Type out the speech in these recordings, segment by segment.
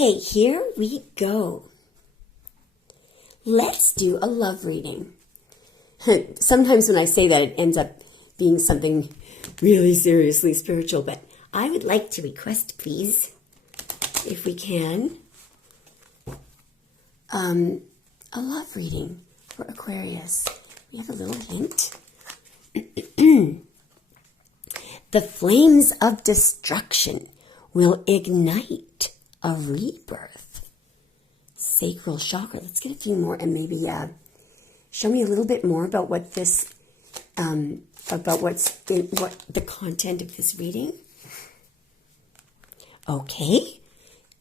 Okay, here we go. Let's do a love reading. Sometimes when I say that, it ends up being something really seriously spiritual, but I would like to request, please, if we can, a love reading for Aquarius. We have a little hint. The flames of destruction will ignite a rebirth. Sacral chakra. Let's get a few more and maybe show me a little bit more about what this, about what the content of this reading. Okay,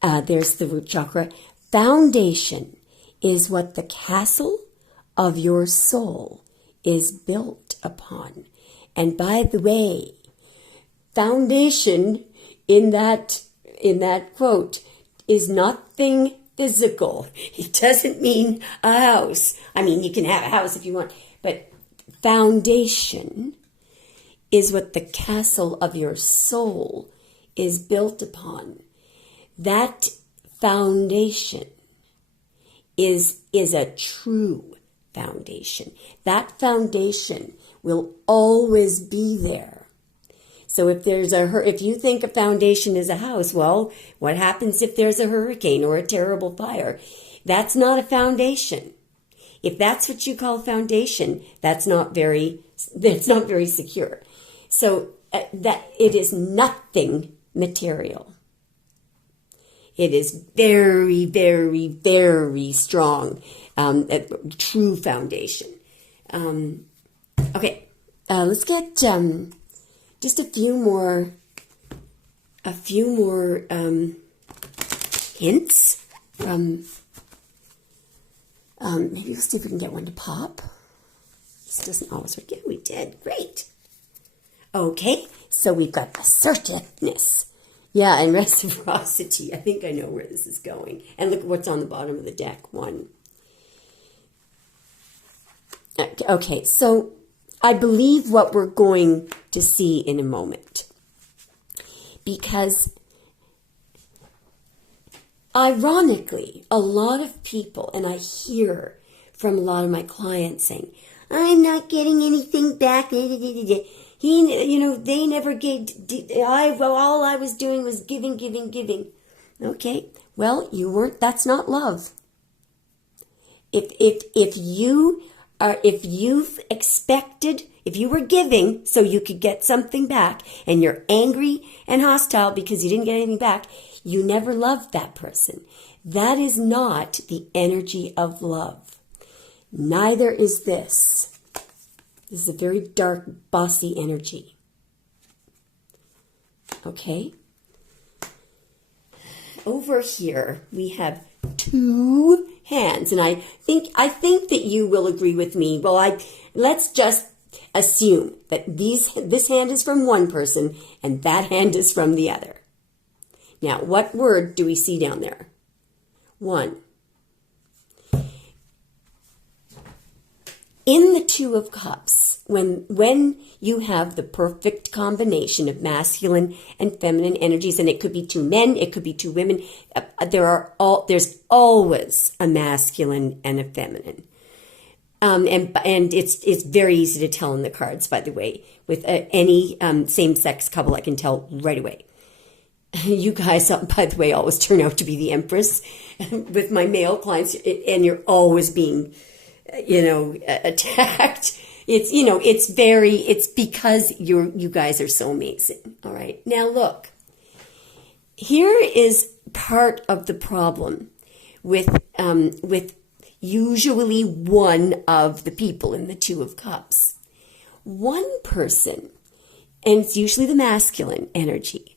there's the root chakra. Foundation is what the castle of your soul is built upon. And by the way, foundation in that quote is nothing physical. It doesn't mean a house. I mean, you can have a house if you want, but foundation is what the castle of your soul is built upon. That foundation is a true foundation. That foundation will always be there. So if you think a foundation is a house, well, what happens if there's a hurricane or a terrible fire? That's not a foundation. If that's what you call foundation, that's not very secure. So that it is nothing material. It is very, very, very strong, a true foundation. Okay, let's get just a few more hints from. Maybe we'll see if we can get one to pop. This doesn't always work. Yeah, we did. Great. Okay, so we've got assertiveness. Yeah, and reciprocity. I think I know where this is going. And look what's on the bottom of the deck. 1. Okay, so I believe what we're going to see in a moment. Because ironically, a lot of people, and I hear from a lot of my clients saying, I'm not getting anything back. They never gave. All I was doing was giving. Okay, well, you weren't. That's not love. If you've expected, if you were giving so you could get something back, and you're angry and hostile because you didn't get anything back, you never loved that person. That is not the energy of love. Neither is this. This is a very dark, bossy energy. Okay? Over here, we have 2 hands. And I think that you will agree with me. Well, let's just assume that this hand is from one person and that hand is from the other. Now, what word do we see down there? 1. In the 2 of Cups, when you have the perfect combination of masculine and feminine energies, and it could be 2 men, it could be 2 women, there's always a masculine and a feminine. And it's very easy to tell in the cards, by the way. With any same-sex couple, I can tell right away. You guys, by the way, always turn out to be the Empress with my male clients, and you're always being attacked. It's because you guys are so amazing. All right. Now look, here is part of the problem with usually one of the people in the 2 of Cups. One person, and it's usually the masculine energy,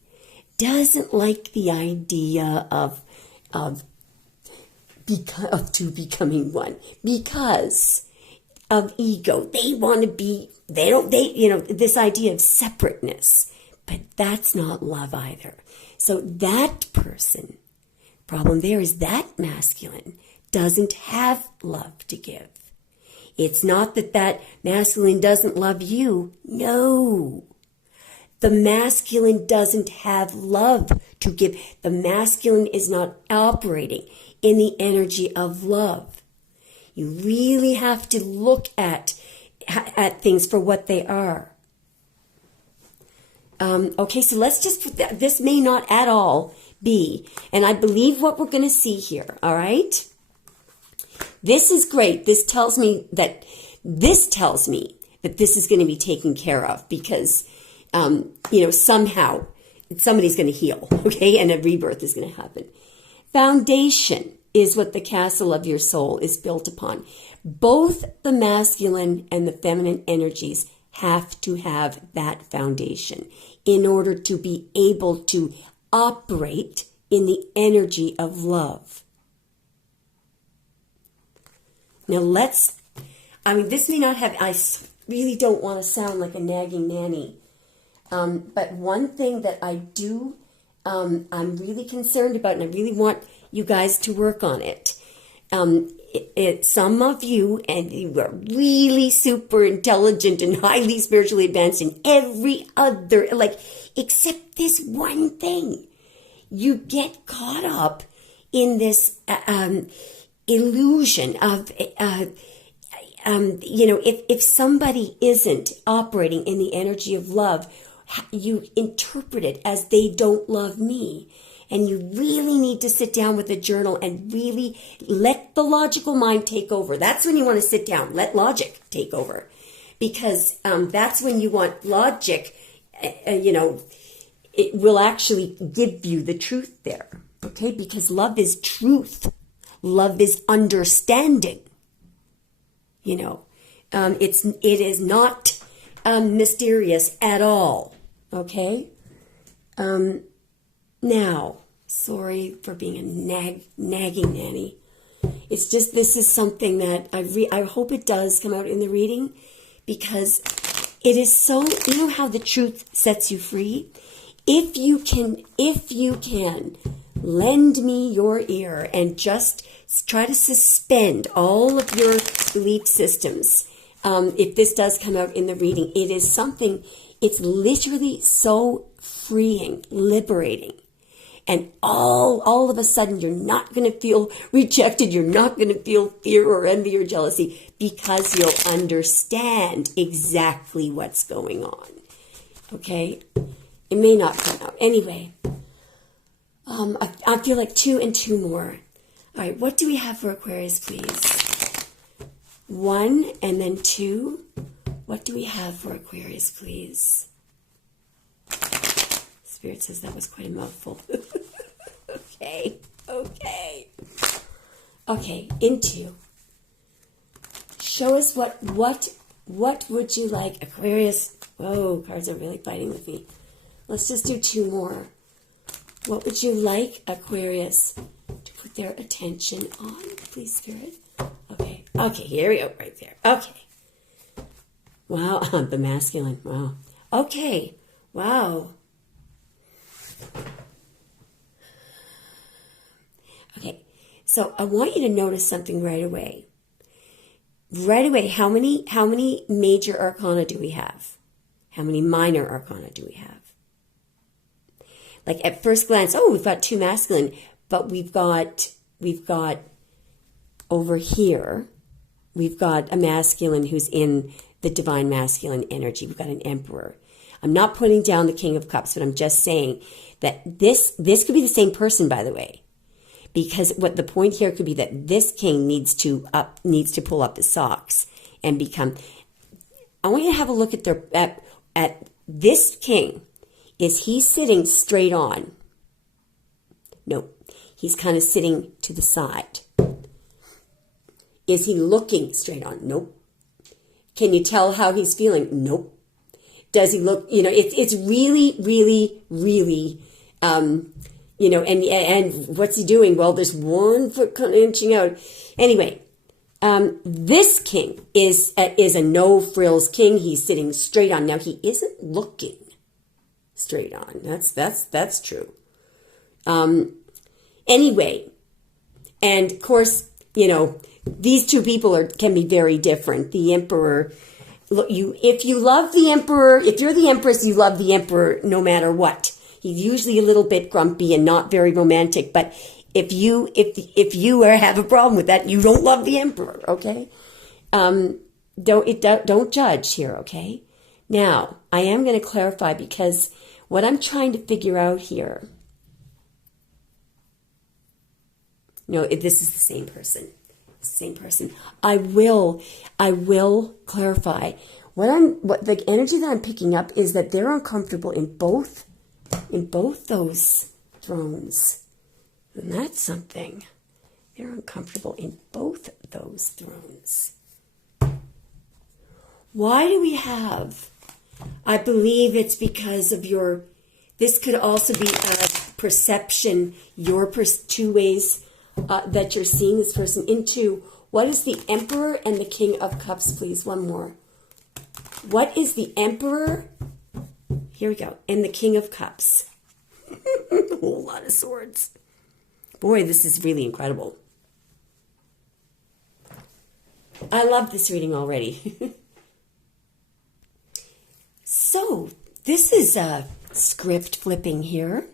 doesn't like the idea of two becoming one because of ego. They want to be, this idea of separateness, but that's not love either. So that person, problem there is that masculine doesn't have love to give. It's not that masculine doesn't love you. No. The masculine doesn't have love to give. The masculine is not operating in the energy of love. You really have to look at things for what they are. Okay, so let's just put that. This may not at all be, and I believe what we're going to see here, all right? This is great. This tells me that this is going to be taken care of because, somehow somebody's going to heal, okay? And a rebirth is going to happen. Foundation is what the castle of your soul is built upon. Both the masculine and the feminine energies have to have that foundation in order to be able to operate in the energy of love. Now this may not have, I really don't want to sound like a nagging nanny, but one thing that I do, I'm really concerned about, and I really want you guys to work on it. Some of you, and you are really super intelligent and highly spiritually advanced in every other, except this one thing. You get caught up in this illusion of, if somebody isn't operating in the energy of love, you interpret it as they don't love me. And you really need to sit down with a journal and really let the logical mind take over. That's when you want to sit down. Let logic take over. Because that's when you want logic, it will actually give you the truth there. Okay? Because love is truth. Love is understanding. It is not mysterious at all. Okay? Now, sorry for being a nagging nanny. It's just, this is something that I hope it does come out in the reading, because it is so, you know how the truth sets you free? If you can lend me your ear and just try to suspend all of your belief systems, if this does come out in the reading, it is something, it's literally so freeing, liberating. And all of a sudden, you're not going to feel rejected. You're not going to feel fear or envy or jealousy, because you'll understand exactly what's going on. Okay? It may not come out. Anyway, I feel like 2 and 2 more. All right, what do we have for Aquarius, please? 1 and then 2. What do we have for Aquarius, please? Spirit says that was quite a mouthful. Okay, into. Show us what would you like, Aquarius? Whoa, cards are really fighting with me. Let's just do 2 more. What would you like, Aquarius, to put their attention on, please, Spirit? Okay, here we go, right there. Okay. Wow, the masculine, wow. Okay, wow. Okay, so I want you to notice something right away. Right away, how many major arcana do we have? How many minor arcana do we have? Like at first glance, we've got 2 masculine, but we've got over here, we've got a masculine who's in the divine masculine energy. We've got an emperor. I'm not putting down the King of Cups, but I'm just saying that this could be the same person, by the way, because what the point here could be that this king needs to pull up his socks and become. I want you to have a look at this king. Is he sitting straight on? No, he's kind of sitting to the side. Is he looking straight on? Nope. Can you tell how he's feeling? Nope. Does he look, it's really, really, really, and what's he doing? Well, there's 1 foot kind of inching out. Anyway, this king is a no-frills king. He's sitting straight on. Now, he isn't looking straight on. That's true. Anyway, and of course, these 2 people can be very different. The emperor, if you love the emperor, if you're the empress, you love the emperor no matter what. He's usually a little bit grumpy and not very romantic, but if you have a problem with that, you don't love the emperor, okay? Don't judge here, okay? Now, I am going to clarify, because what I'm trying to figure out here, this is the same person. Same person. I will clarify. What the energy that I'm picking up is that they're uncomfortable in both those thrones. And that's something. They're uncomfortable in both those thrones. Why do we have? I believe it's because of this could also be a perception, two ways that you're seeing this person into. What is the Emperor and the King of Cups, please? One more. What is the Emperor? Here we go. And the King of Cups. A whole lot of swords. Boy, this is really incredible. I love this reading already. So, this is script flipping here.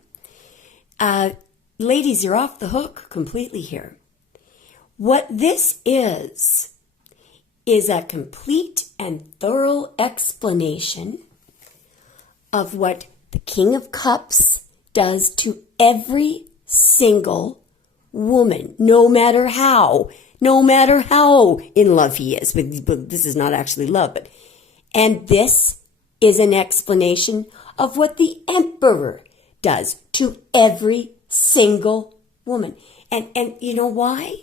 Ladies, you're off the hook completely here. What this is a complete and thorough explanation of what the King of Cups does to every single woman, no matter how in love he is. But this is not actually love, and this is an explanation of what the Emperor does to every single woman. And you know why?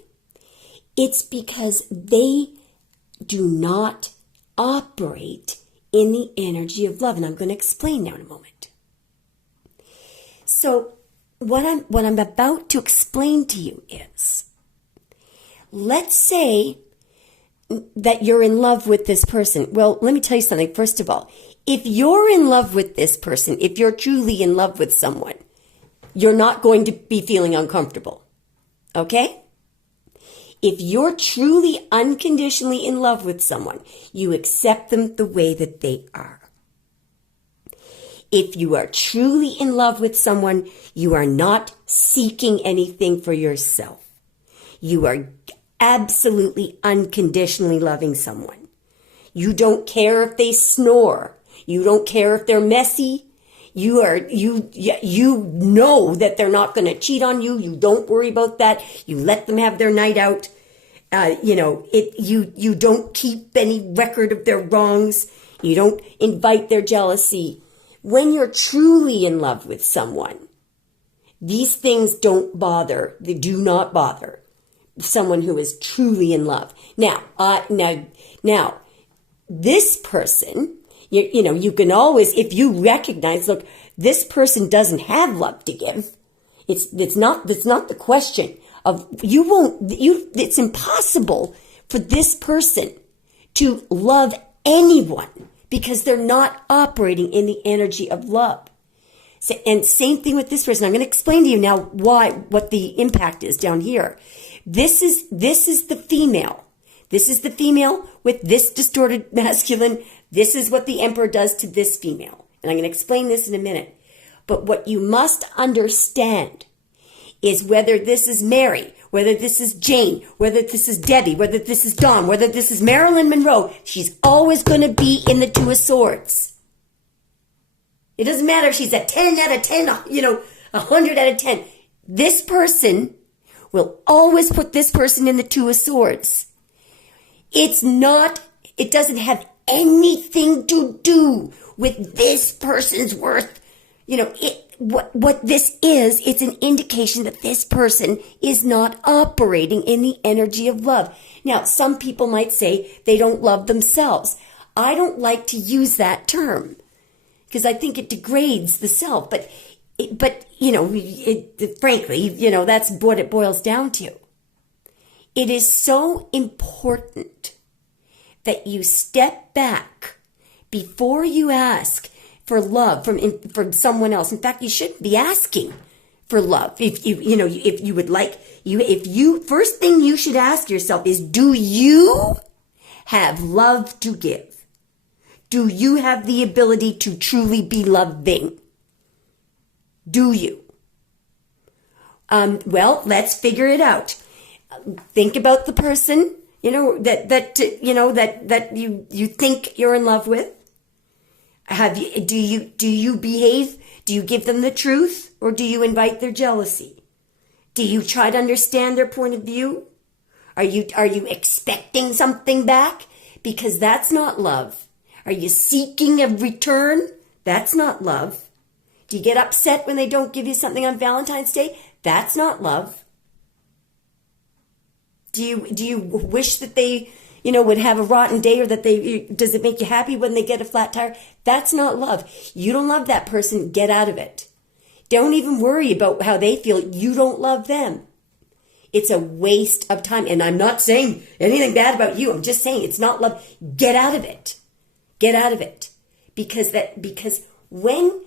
It's because they do not operate in the energy of love. And I'm going to explain now in a moment. So what I'm about to explain to you is, let's say that you're in love with this person. Well, let me tell you something. First of all, if you're in love with this person, if you're truly in love with someone, you're not going to be feeling uncomfortable. Okay? If you're truly unconditionally in love with someone, you accept them the way that they are. If you are truly in love with someone, you are not seeking anything for yourself. You are absolutely unconditionally loving someone. You don't care if they snore. You don't care if they're messy. You know that they're not going to cheat on you. You don't worry about that. You let them have their night out. You don't keep any record of their wrongs. You don't invite their jealousy. When you're truly in love with someone, these things don't bother. They do not bother someone who is truly in love. Now, this person, you can always, if you recognize, look, this person doesn't have love to give. It's not the question of, it's impossible for this person to love anyone because they're not operating in the energy of love. So, and same thing with this person. I'm going to explain to you now what the impact is down here. This is the female. This is the female with this distorted masculine. This is what the Emperor does to this female. And I'm going to explain this in a minute. But what you must understand is whether this is Mary, whether this is Jane, whether this is Debbie, whether this is Dawn, whether this is Marilyn Monroe, she's always going to be in the Two of Swords. It doesn't matter if she's a 10 out of 10, 100 out of 10. This person will always put this person in the Two of Swords. It doesn't have anything to do with this person's worth. What this is, it's an indication that this person is not operating in the energy of love. Now, some people might say they don't love themselves. I don't like to use that term because I think it degrades the self. But frankly, that's what it boils down to. It is so important that you step back before you ask for love from someone else. In fact, you shouldn't be asking for love. First thing you should ask yourself is, do you have love to give? Do you have the ability to truly be loving? Do you? Well, let's figure it out. Think about the person, that you think you're in love with. Do you behave? Do you give them the truth, or do you invite their jealousy? Do you try to understand their point of view? Are you expecting something back? Because that's not love. Are you seeking a return? That's not love. Do you get upset when they don't give you something on Valentine's Day? That's not love. Do you wish that they, would have a rotten day, or that does it make you happy when they get a flat tire? That's not love. You don't love that person. Get out of it. Don't even worry about how they feel. You don't love them. It's a waste of time. And I'm not saying anything bad about you. I'm just saying it's not love. Get out of it. Get out of it. Because when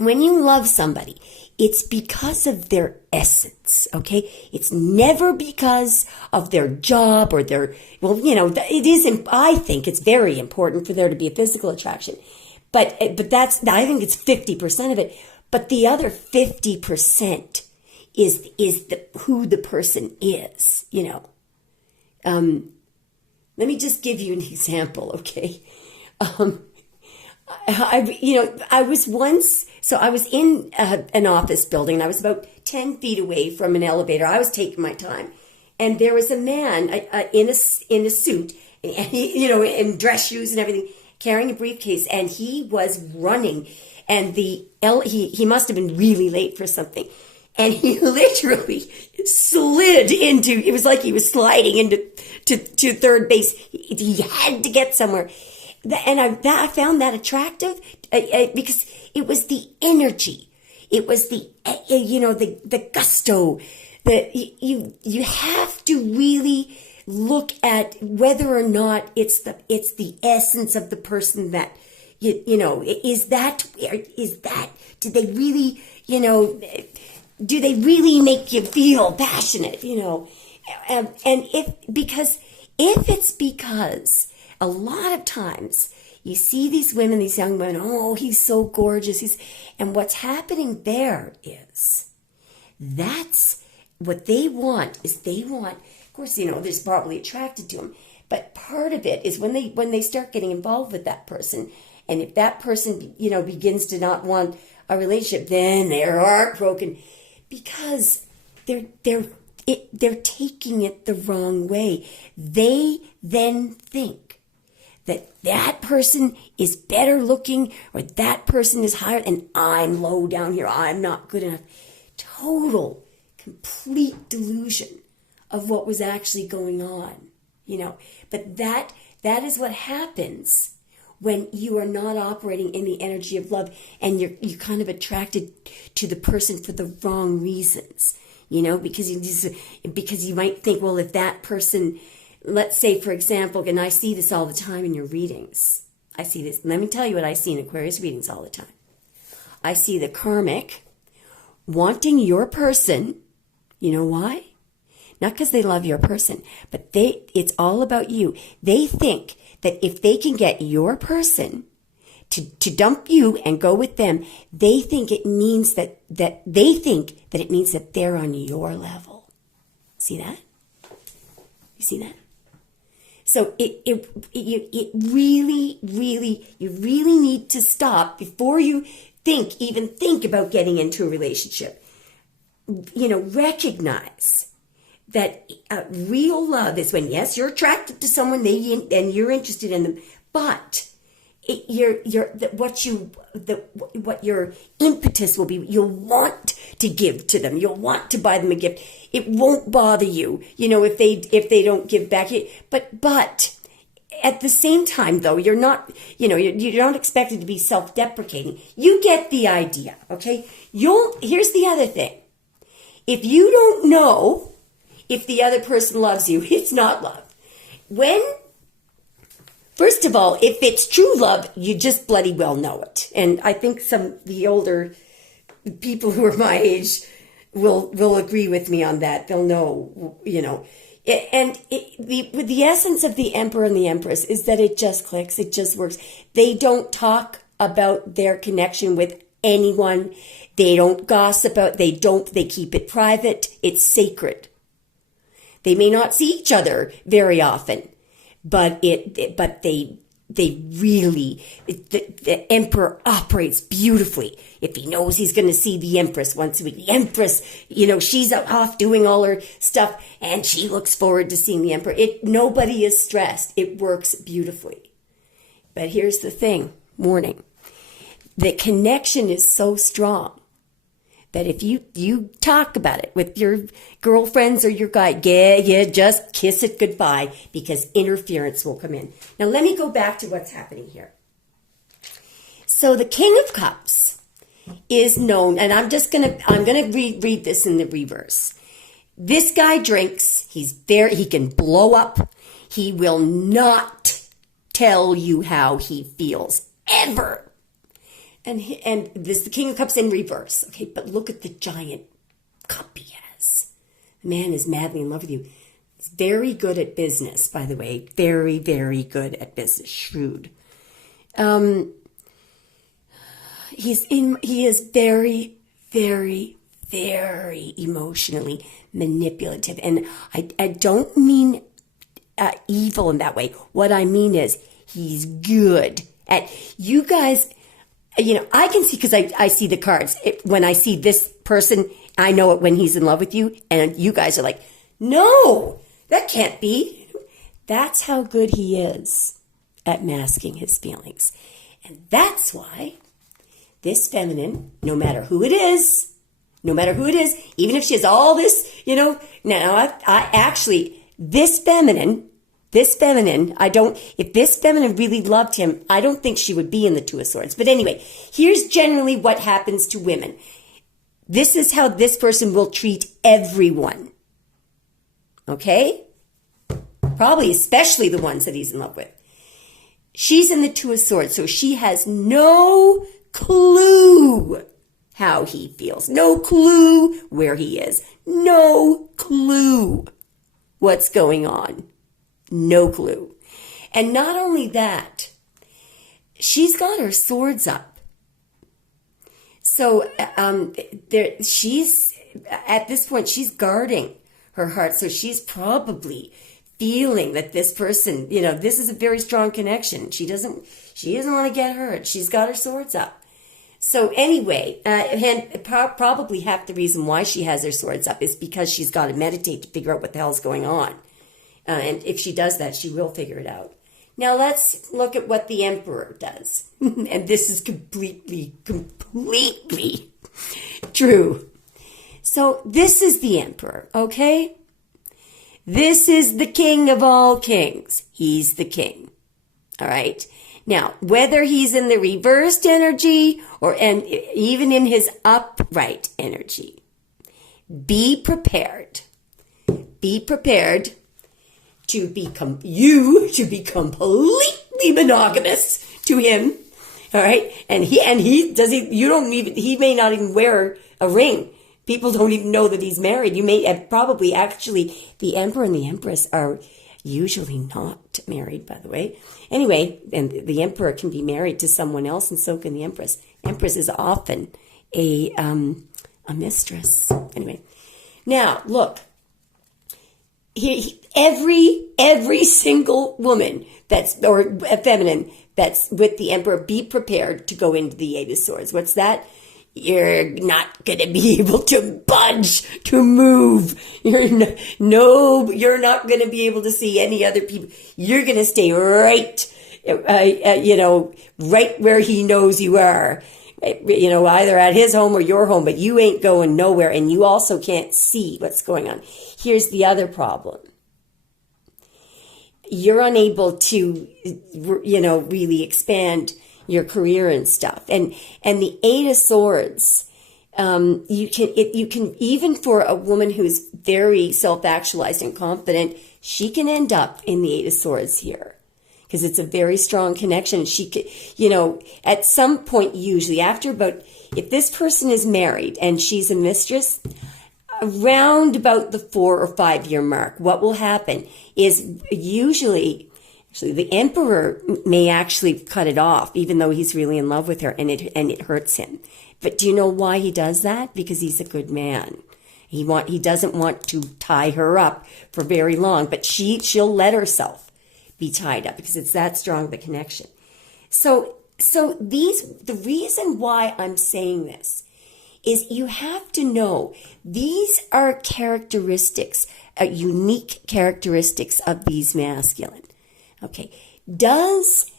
you love somebody, it's because of their essence, okay? It's never because of their job or their, I think it's very important for there to be a physical attraction. But I think it's 50% of it. But the other 50% is who the person is, Let me just give you an example, okay? I was in an office building, and I was about 10 feet away from an elevator. I was taking my time. And there was a man in a suit, and he, in dress shoes and everything, carrying a briefcase, and he was running. And he must have been really late for something. And he literally slid into, it was like he was sliding into third base. He had to get somewhere. And I found that attractive because it was the energy. It was the gusto. You have to really look at whether or not it's the essence of the person that, is that, do they really, do they really make you feel passionate, and if it's because a lot of times you see these women, these young women, oh, he's so gorgeous. And what's happening there is that's what they want of course, they're probably attracted to him. But part of it is when they start getting involved with that person, and if that person, begins to not want a relationship, then their heart broken because they're taking it the wrong way. They then think that person is better looking, or that person is higher, and I'm low down here. I'm not good enough. Total, complete delusion of what was actually going on, But that is what happens when you are not operating in the energy of love, and you're kind of attracted to the person for the wrong reasons, because you might think, well, if that person, let's say, for example, and I see this all the time in your readings. I see this. Let me tell you what I see in Aquarius readings all the time. I see the karmic wanting your person. You know why? Not because they love your person, but it's all about you. They think that if they can get your person to dump you and go with them, they think it means that it means that they're on your level. See that? You see that? So you really need to stop before you even think about getting into a relationship. Recognize that real love is when, yes, you're attracted to someone and you're interested in them, but what your impetus will be, you'll want to give to them, you'll want to buy them a gift. It won't bother you, if they don't give back. But at the same time, though, you're not expected to be self-deprecating. You get the idea, okay? Here's the other thing. If you don't know if the other person loves you, it's not love. First of all, if it's true love, you just bloody well know it. And I think the older people who are my age will agree with me on that. They'll know, With the essence of the Emperor and the Empress is that it just clicks, it just works. They don't talk about their connection with anyone. They don't gossip about, they keep it private. It's sacred. They may not see each other very often, but they really, the Emperor operates beautifully. If he knows he's going to see the Empress once a week, the Empress, she's off doing all her stuff and she looks forward to seeing the Emperor. Nobody is stressed. It works beautifully. But here's the thing, warning. The connection is so strong that if you talk about it with your girlfriends or your guy, just kiss it goodbye because interference will come in. Now let me go back to what's happening here. So the King of Cups is known, and I'm gonna read this in the reverse. This guy drinks. He can blow up. He will not tell you how he feels ever. And this the King of Cups in reverse. Okay, but look at the giant cup he has. The man is madly in love with you. He's very good at business, by the way. Very, very good at business. Shrewd. He is very, very, very emotionally manipulative. And I don't mean evil in that way. What I mean is he's good at, you guys, I can see, because I see the cards. When I see this person, I know it when he's in love with you. And you guys are like, no, that can't be. That's how good he is at masking his feelings. And that's why this feminine, no matter who it is, even if she has all this, now I actually, this feminine, if this feminine really loved him, I don't think she would be in the Two of Swords. But anyway, here's generally what happens to women. This is how this person will treat everyone. Okay? Probably especially the ones that he's in love with. She's in the Two of Swords, so she has no clue how he feels. No clue where he is. No clue what's going on. No clue. And not only that, she's got her swords up. So she's, at this point, she's guarding her heart. So she's probably feeling that this person, this is a very strong connection. She doesn't want to get hurt. She's got her swords up. So anyway, and probably half the reason why she has her swords up is because she's got to meditate to figure out what the hell's going on. And if she does that, she will figure it out. Now let's look at what the Emperor does. And this is completely true. So this is the Emperor, okay? This is the king of all kings. He's the king. All right? Now, whether he's in the reversed energy and even in his upright energy, be prepared. Be prepared to be completely monogamous to him. All right? And he may not even wear a ring. People don't even know that he's married. You may probably actually, the Emperor and the Empress are usually not married, by the way. Anyway, and the Emperor can be married to someone else, and so can the Empress. Empress is often a mistress. Anyway, now look, every single woman or a feminine that's with the Emperor, be prepared to go into the Eight of Swords. What's that? You're not going to be able to budge, to move. You're not going to be able to see any other people. You're going to stay right where he knows you are. Either at his home or your home, but you ain't going nowhere, and you also can't see what's going on. Here's the other problem. You're unable to, really expand your career and stuff. And the Eight of Swords, you can even for a woman who's very self-actualized and confident, she can end up in the Eight of Swords here because it's a very strong connection. She could, at some point, usually after if this person is married and she's a mistress, around about the 4 or 5 year mark, what will happen is usually, actually, the emperor may actually cut it off, even though he's really in love with her, and it hurts him. But do you know why he does that? Because he's a good man. He doesn't want to tie her up for very long, but she'll let herself be tied up because it's that strong of a connection. So the reason why I'm saying this is you have to know these are characteristics, unique characteristics of these masculine. Okay, does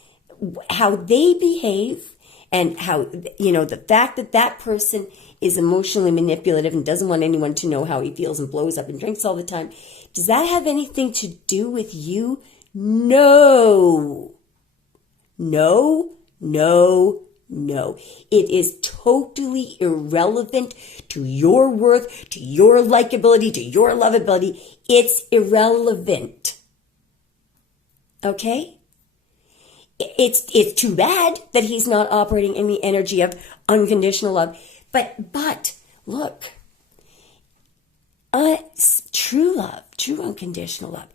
how they behave and how, the fact that that person is emotionally manipulative and doesn't want anyone to know how he feels and blows up and drinks all the time, does that have anything to do with you? No. No. It is totally irrelevant to your worth, to your likability, to your lovability. It's irrelevant. Okay? It's too bad that he's not operating in the energy of unconditional love. But look, true love, true unconditional love,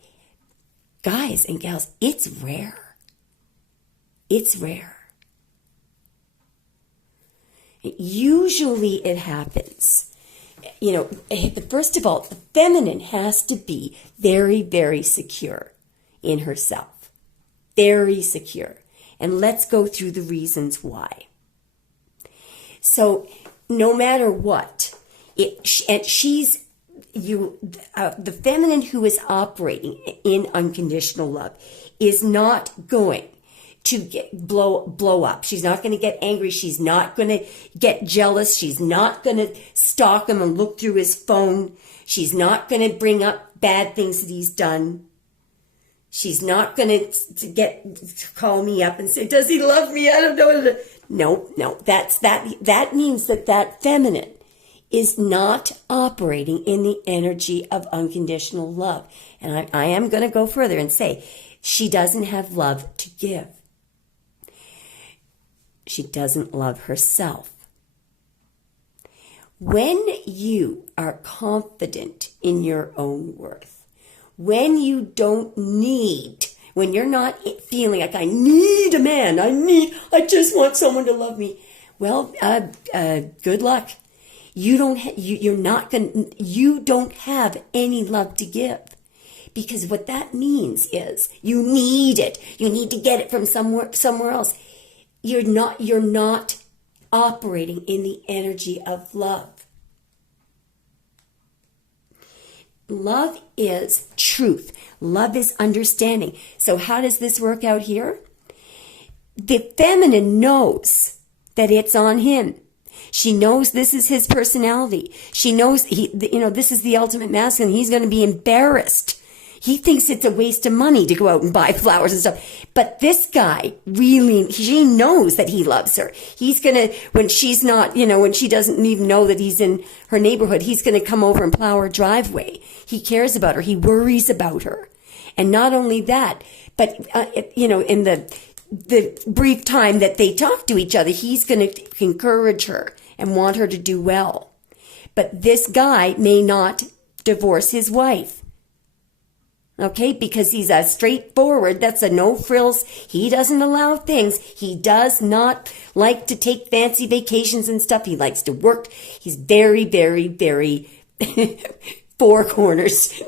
guys and gals, it's rare. It's rare. Usually it happens. First of all, the feminine has to be very, very secure in herself. Very secure. And let's go through the reasons why. So, no matter what, the feminine who is operating in unconditional love is not going to blow up. She's not going to get angry. She's not going to get jealous. She's not going to stalk him and look through his phone. She's not going to bring up bad things that he's done. She's not going to call me up and say, does he love me? I don't know. No. That means that feminine is not operating in the energy of unconditional love. And I am going to go further and say she doesn't have love to give. She doesn't love herself. When you are confident in your own worth, when you don't need, when you're not feeling like I need a man, I just want someone to love me. Well, good luck. You don't have any love to give, because what that means is you need it. You need to get it from somewhere else. You're not operating in the energy of love. Love is truth. Love is understanding. So how does this work out here? The feminine knows that it's on him. She knows this is his personality. She knows this is the ultimate masculine. He's going to be embarrassed. He thinks it's a waste of money to go out and buy flowers and stuff. But this guy she knows that he loves her. He's going to, when she's not, when she doesn't even know that he's in her neighborhood, he's going to come over and plow her driveway. He cares about her. He worries about her. And not only that, but, in the brief time that they talk to each other, he's going to encourage her and want her to do well. But this guy may not divorce his wife. Okay, because he's a straightforward, that's a no frills. He doesn't allow things. He does not like to take fancy vacations and stuff. He likes to work. He's very, very, very four corners,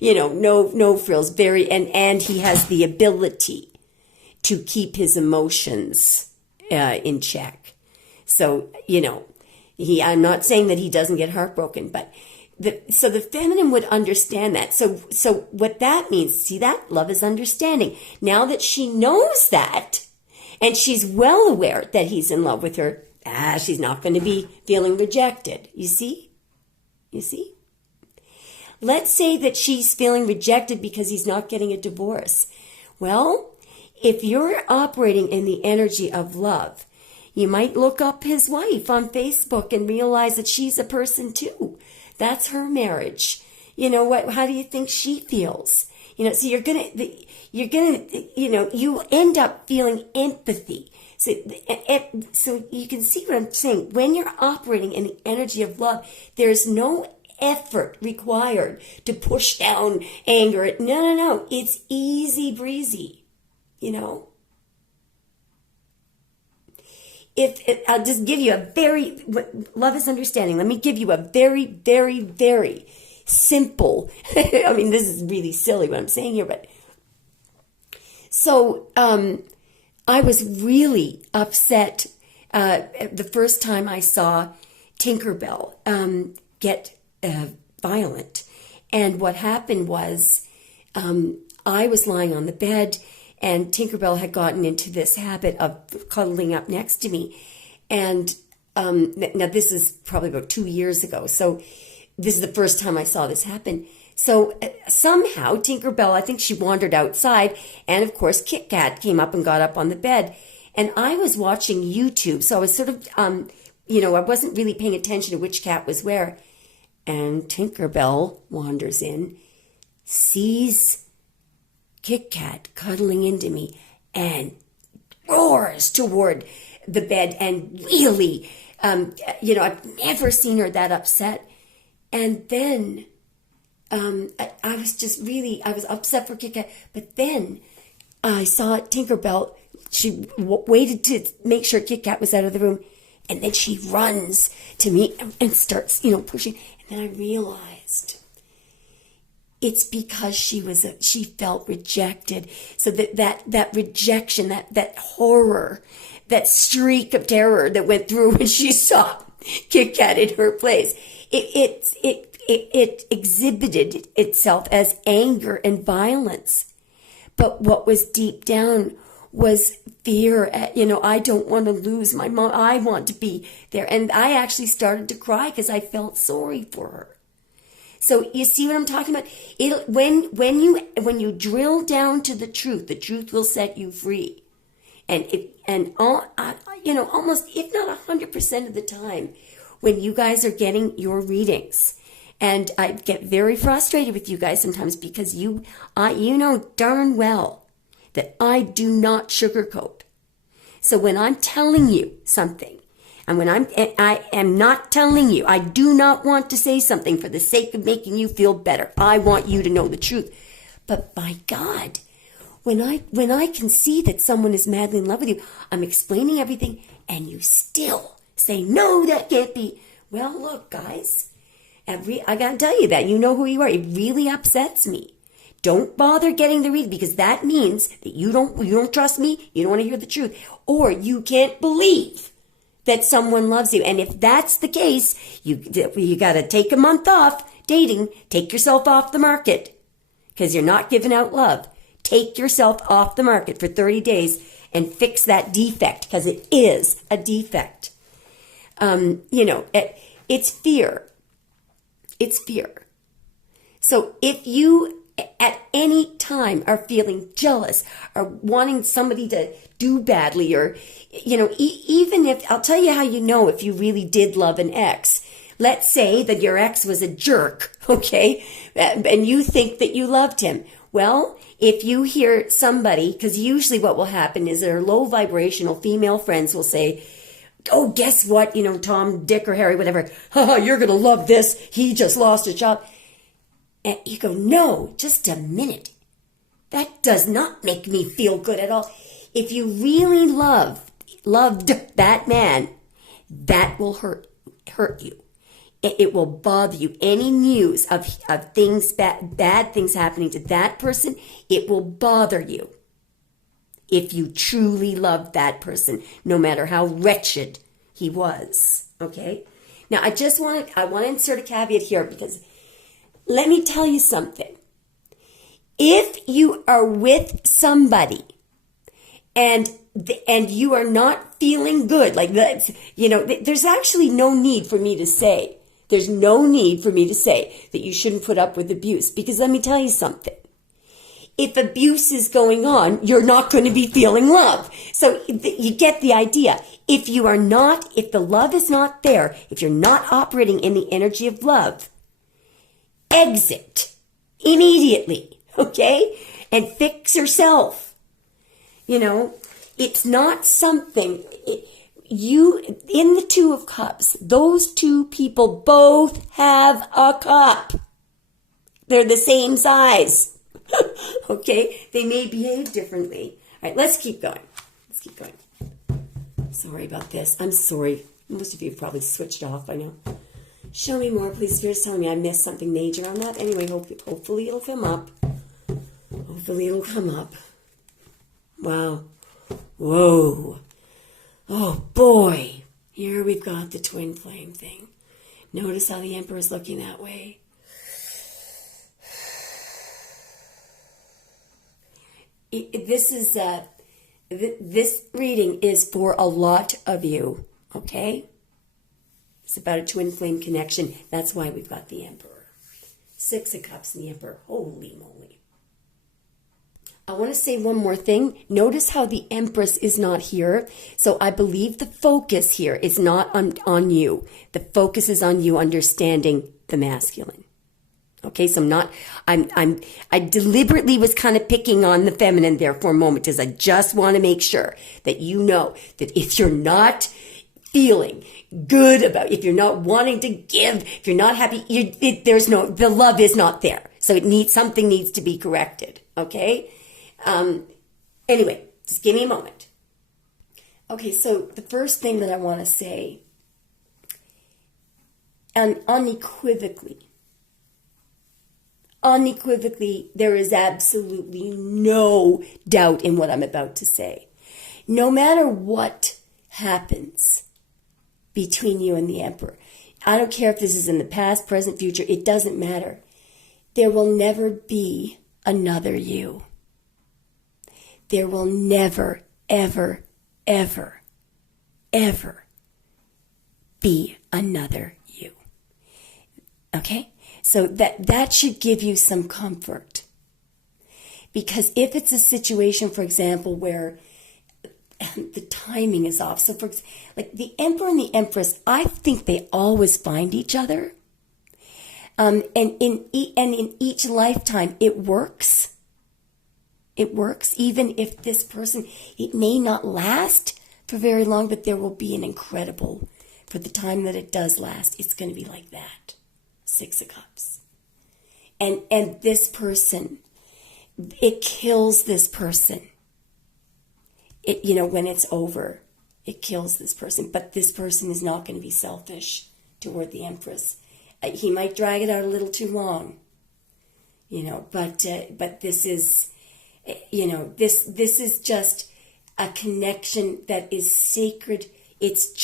no frills, and he has the ability to keep his emotions in check. So, I'm not saying that he doesn't get heartbroken, but so the feminine would understand that. So what that means, see that? Love is understanding. Now that she knows that, and she's well aware that he's in love with her, she's not going to be feeling rejected. You see? Let's say that she's feeling rejected because he's not getting a divorce. Well, if you're operating in the energy of love, you might look up his wife on Facebook and realize that she's a person too. That's her marriage. How do you think she feels? So you end up feeling empathy. So you can see what I'm saying. When you're operating in the energy of love, there's no effort required to push down anger. No. It's easy breezy, you know. I'll just give you love is understanding. Let me give you a very, very, very simple, I mean, this is really silly what I'm saying here, but so I was really upset the first time I saw Tinkerbell get violent. And what happened was I was lying on the bed, and Tinkerbell had gotten into this habit of cuddling up next to me. And now this is probably about 2 years ago. So this is the first time I saw this happen. So somehow Tinkerbell, I think she wandered outside. And of course, Kit Kat came up and got up on the bed. And I was watching YouTube. So I was sort of, I wasn't really paying attention to which cat was where. And Tinkerbell wanders in, sees Kit Kat cuddling into me, and roars toward the bed, and really, I've never seen her that upset. And then I was upset for Kit Kat, but then I saw Tinkerbell, she waited to make sure Kit Kat was out of the room, and then she runs to me and starts, pushing, and then I realized it's because she felt rejected. So that rejection, that horror, that streak of terror that went through when she saw Kit Kat in her place, it exhibited itself as anger and violence. But what was deep down was fear. I don't want to lose my mom. I want to be there. And I actually started to cry because I felt sorry for her. So you see what I'm talking about? When you drill down to the truth will set you free. Almost, if not 100% of the time, when you guys are getting your readings, and I get very frustrated with you guys sometimes because you know darn well that I do not sugarcoat. So when I'm telling you something, and when I am not telling you, I do not want to say something for the sake of making you feel better. I want you to know the truth. But by God, when I can see that someone is madly in love with you, I'm explaining everything, and you still say, no, that can't be. Well, look, guys, I got to tell you that. You know who you are. It really upsets me. Don't bother getting the reading, because that means that you don't trust me, you don't want to hear the truth, or you can't believe that someone loves you. And if that's the case, you got to take a month off dating, take yourself off the market, because you're not giving out love. Take yourself off the market for 30 days and fix that defect, because it is a defect. It's fear. It's fear. So if you at any time are feeling jealous or wanting somebody to do badly, or, even if, I'll tell you how you know if you really did love an ex. Let's say that your ex was a jerk, okay? And you think that you loved him. Well, if you hear somebody, because usually what will happen is their low vibrational female friends will say, oh, guess what? Tom, Dick, or Harry, whatever. You're going to love this. He just lost a job. And you go, no, just a minute. That does not make me feel good at all. If you really loved that man, that will hurt you. It will bother you. Any news of things, bad things happening to that person, it will bother you. If you truly love that person, no matter how wretched he was. Okay? Now, I want to insert a caveat here, because let me tell you something. If you are with somebody and you are not feeling good, like that, there's actually no need for me to say, there's no need for me to say that you shouldn't put up with abuse, because let me tell you something. If abuse is going on, you're not going to be feeling love. So you get the idea. If the love is not there, if you're not operating in the energy of love, exit immediately, okay? And fix yourself. It's not something, in the Two of Cups, those two people both have a cup. They're the same size. Okay? They may behave differently. All right, let's keep going. Sorry about this. I'm sorry. Most of you have probably switched off by now. Show me more, please. Spirit's telling me I missed something major on that. Anyway, hopefully it'll come up. Wow. Whoa. Oh, boy. Here we've got the twin flame thing. Notice how the Emperor is looking that way. This reading is for a lot of you, okay? It's about a twin flame connection. That's why we've got the Emperor. 6 of Cups and the Emperor. Holy moly. I want to say one more thing. Notice how the Empress is not here. So I believe the focus here is not on you. The focus is on you understanding the masculine. Okay, so I deliberately was kind of picking on the feminine there for a moment because I just want to make sure that you know that if you're not feeling good about, if you're not wanting to give, if you're not happy, the love is not there. So something needs to be corrected. Okay. Anyway, just give me a moment. Okay. So the first thing that I want to say, unequivocally, there is absolutely no doubt in what I'm about to say. No matter what happens between you and the Emperor, I don't care if this is in the past, present, future, it doesn't matter. There will never be another you. There will never, ever, ever, ever be another you. Okay? So that should give you some comfort. Because if it's a situation, for example, where the timing is off. So like the Emperor and the Empress, I think they always find each other. And in each lifetime, it works. It works, even if this person, it may not last for very long, but there will be an incredible, for the time that it does last, it's going to be like that. 6 of Cups. And this person, it kills this person. When it's over, it kills this person. But this person is not going to be selfish toward the Empress. He might drag it out a little too long, but this is, this is just a connection that is sacred. It's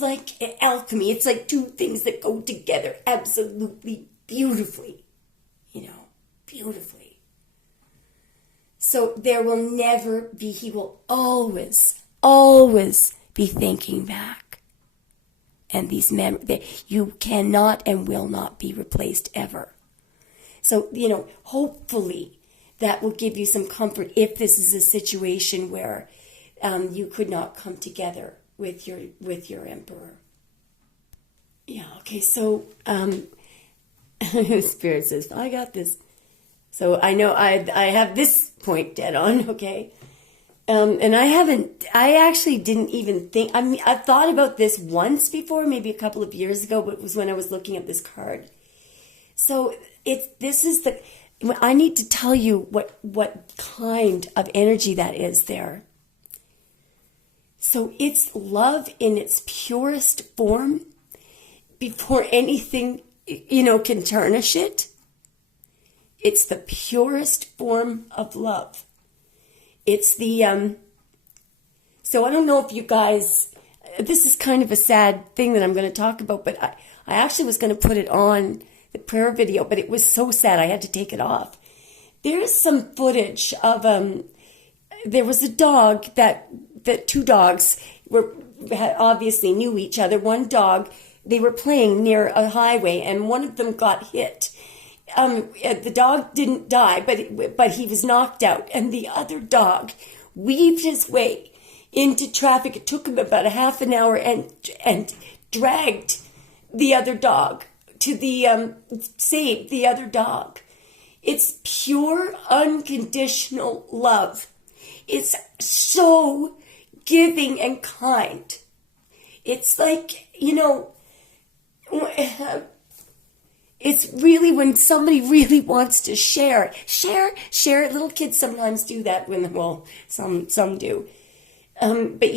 like alchemy. It's like two things that go together absolutely beautifully, beautifully. So there will never be, he will always, always be thinking back. And these memories, you cannot and will not be replaced ever. So, hopefully that will give you some comfort if this is a situation where you could not come together with your Emperor. Yeah, okay, so Spirit says, I got this. So I know I have this point dead on, okay? And I actually didn't even think, I've thought about this once before, maybe a couple of years ago, but it was when I was looking at this card. So I need to tell you what kind of energy that is there. So it's love in its purest form before anything, can tarnish it. It's the purest form of love. It's the, so I don't know if you guys, this is kind of a sad thing that I'm going to talk about, but I actually was going to put it on the prayer video, but it was so sad I had to take it off. There's some footage of, there was a dog that two dogs obviously knew each other. One dog, they were playing near a highway and one of them got hit. The dog didn't die, but he was knocked out. And the other dog weaved his way into traffic. It took him about a half an hour and dragged the other dog to saved the other dog. It's pure, unconditional love. It's so giving and kind. It's like, it's really when somebody really wants to share. Little kids sometimes do that some do. But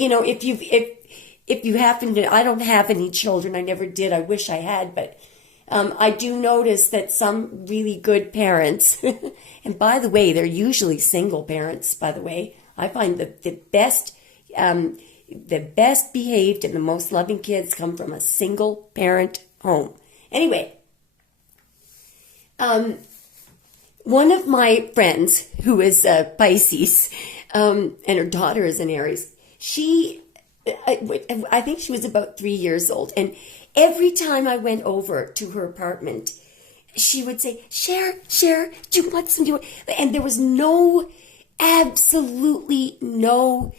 if you happen to, I don't have any children. I never did. I wish I had, but I do notice that some really good parents, and by the way, they're usually single parents, by the way. I find that the best behaved and the most loving kids come from a single parent home. Anyway, one of my friends who is a Pisces, and her daughter is an Aries, I think she was about 3 years old, and every time I went over to her apartment, she would say, Cher, do you want some? And there was absolutely no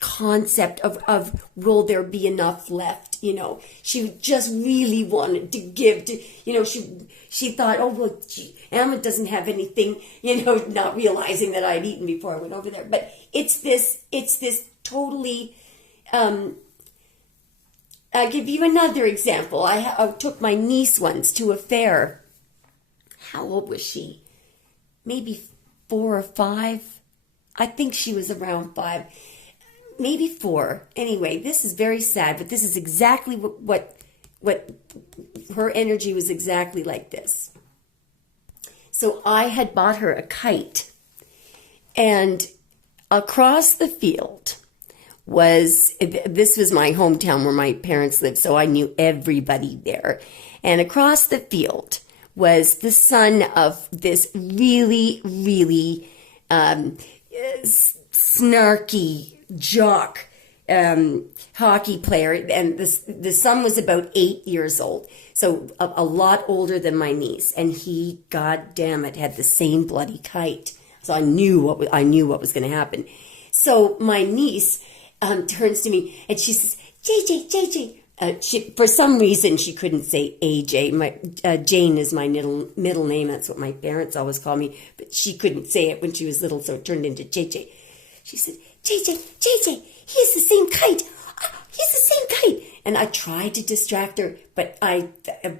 concept of will there be enough left. She just really wanted to give to, she thought, oh, well, Emma doesn't have anything, not realizing that I'd eaten before I went over there. But it's this totally, I'll give you another example. I took my niece once to a fair. How old was she? Maybe 4 or 5. I think she was around 5. Maybe 4. Anyway, this is very sad, but this is exactly what her energy was exactly like this. So I had bought her a kite, and across the field this was my hometown where my parents lived, so I knew everybody there. And across the field was the son of this really, really snarky jock hockey player, and the son was about 8 years old, so a lot older than my niece, and he, god damn it, had the same bloody kite. So I knew what was going to happen. So my niece turns to me and she says, JJ. For some reason she couldn't say AJ. Jane is my middle name. That's what my parents always call me, but she couldn't say it when she was little, so it turned into JJ. She said, JJ, he has the same kite. He's the same kite. And I tried to distract her, but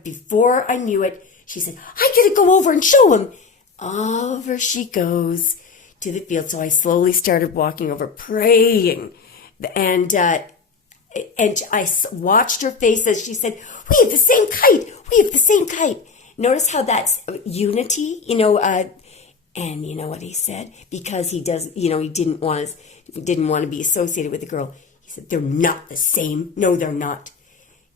before I knew it, she said, I gotta go over and show him. Over she goes to the field. So I slowly started walking over, praying. And I watched her face as she said, we have the same kite. Notice how that's unity, and you know what he said? Because he does, he didn't want to be associated with the girl. He said, they're not the same. No, they're not.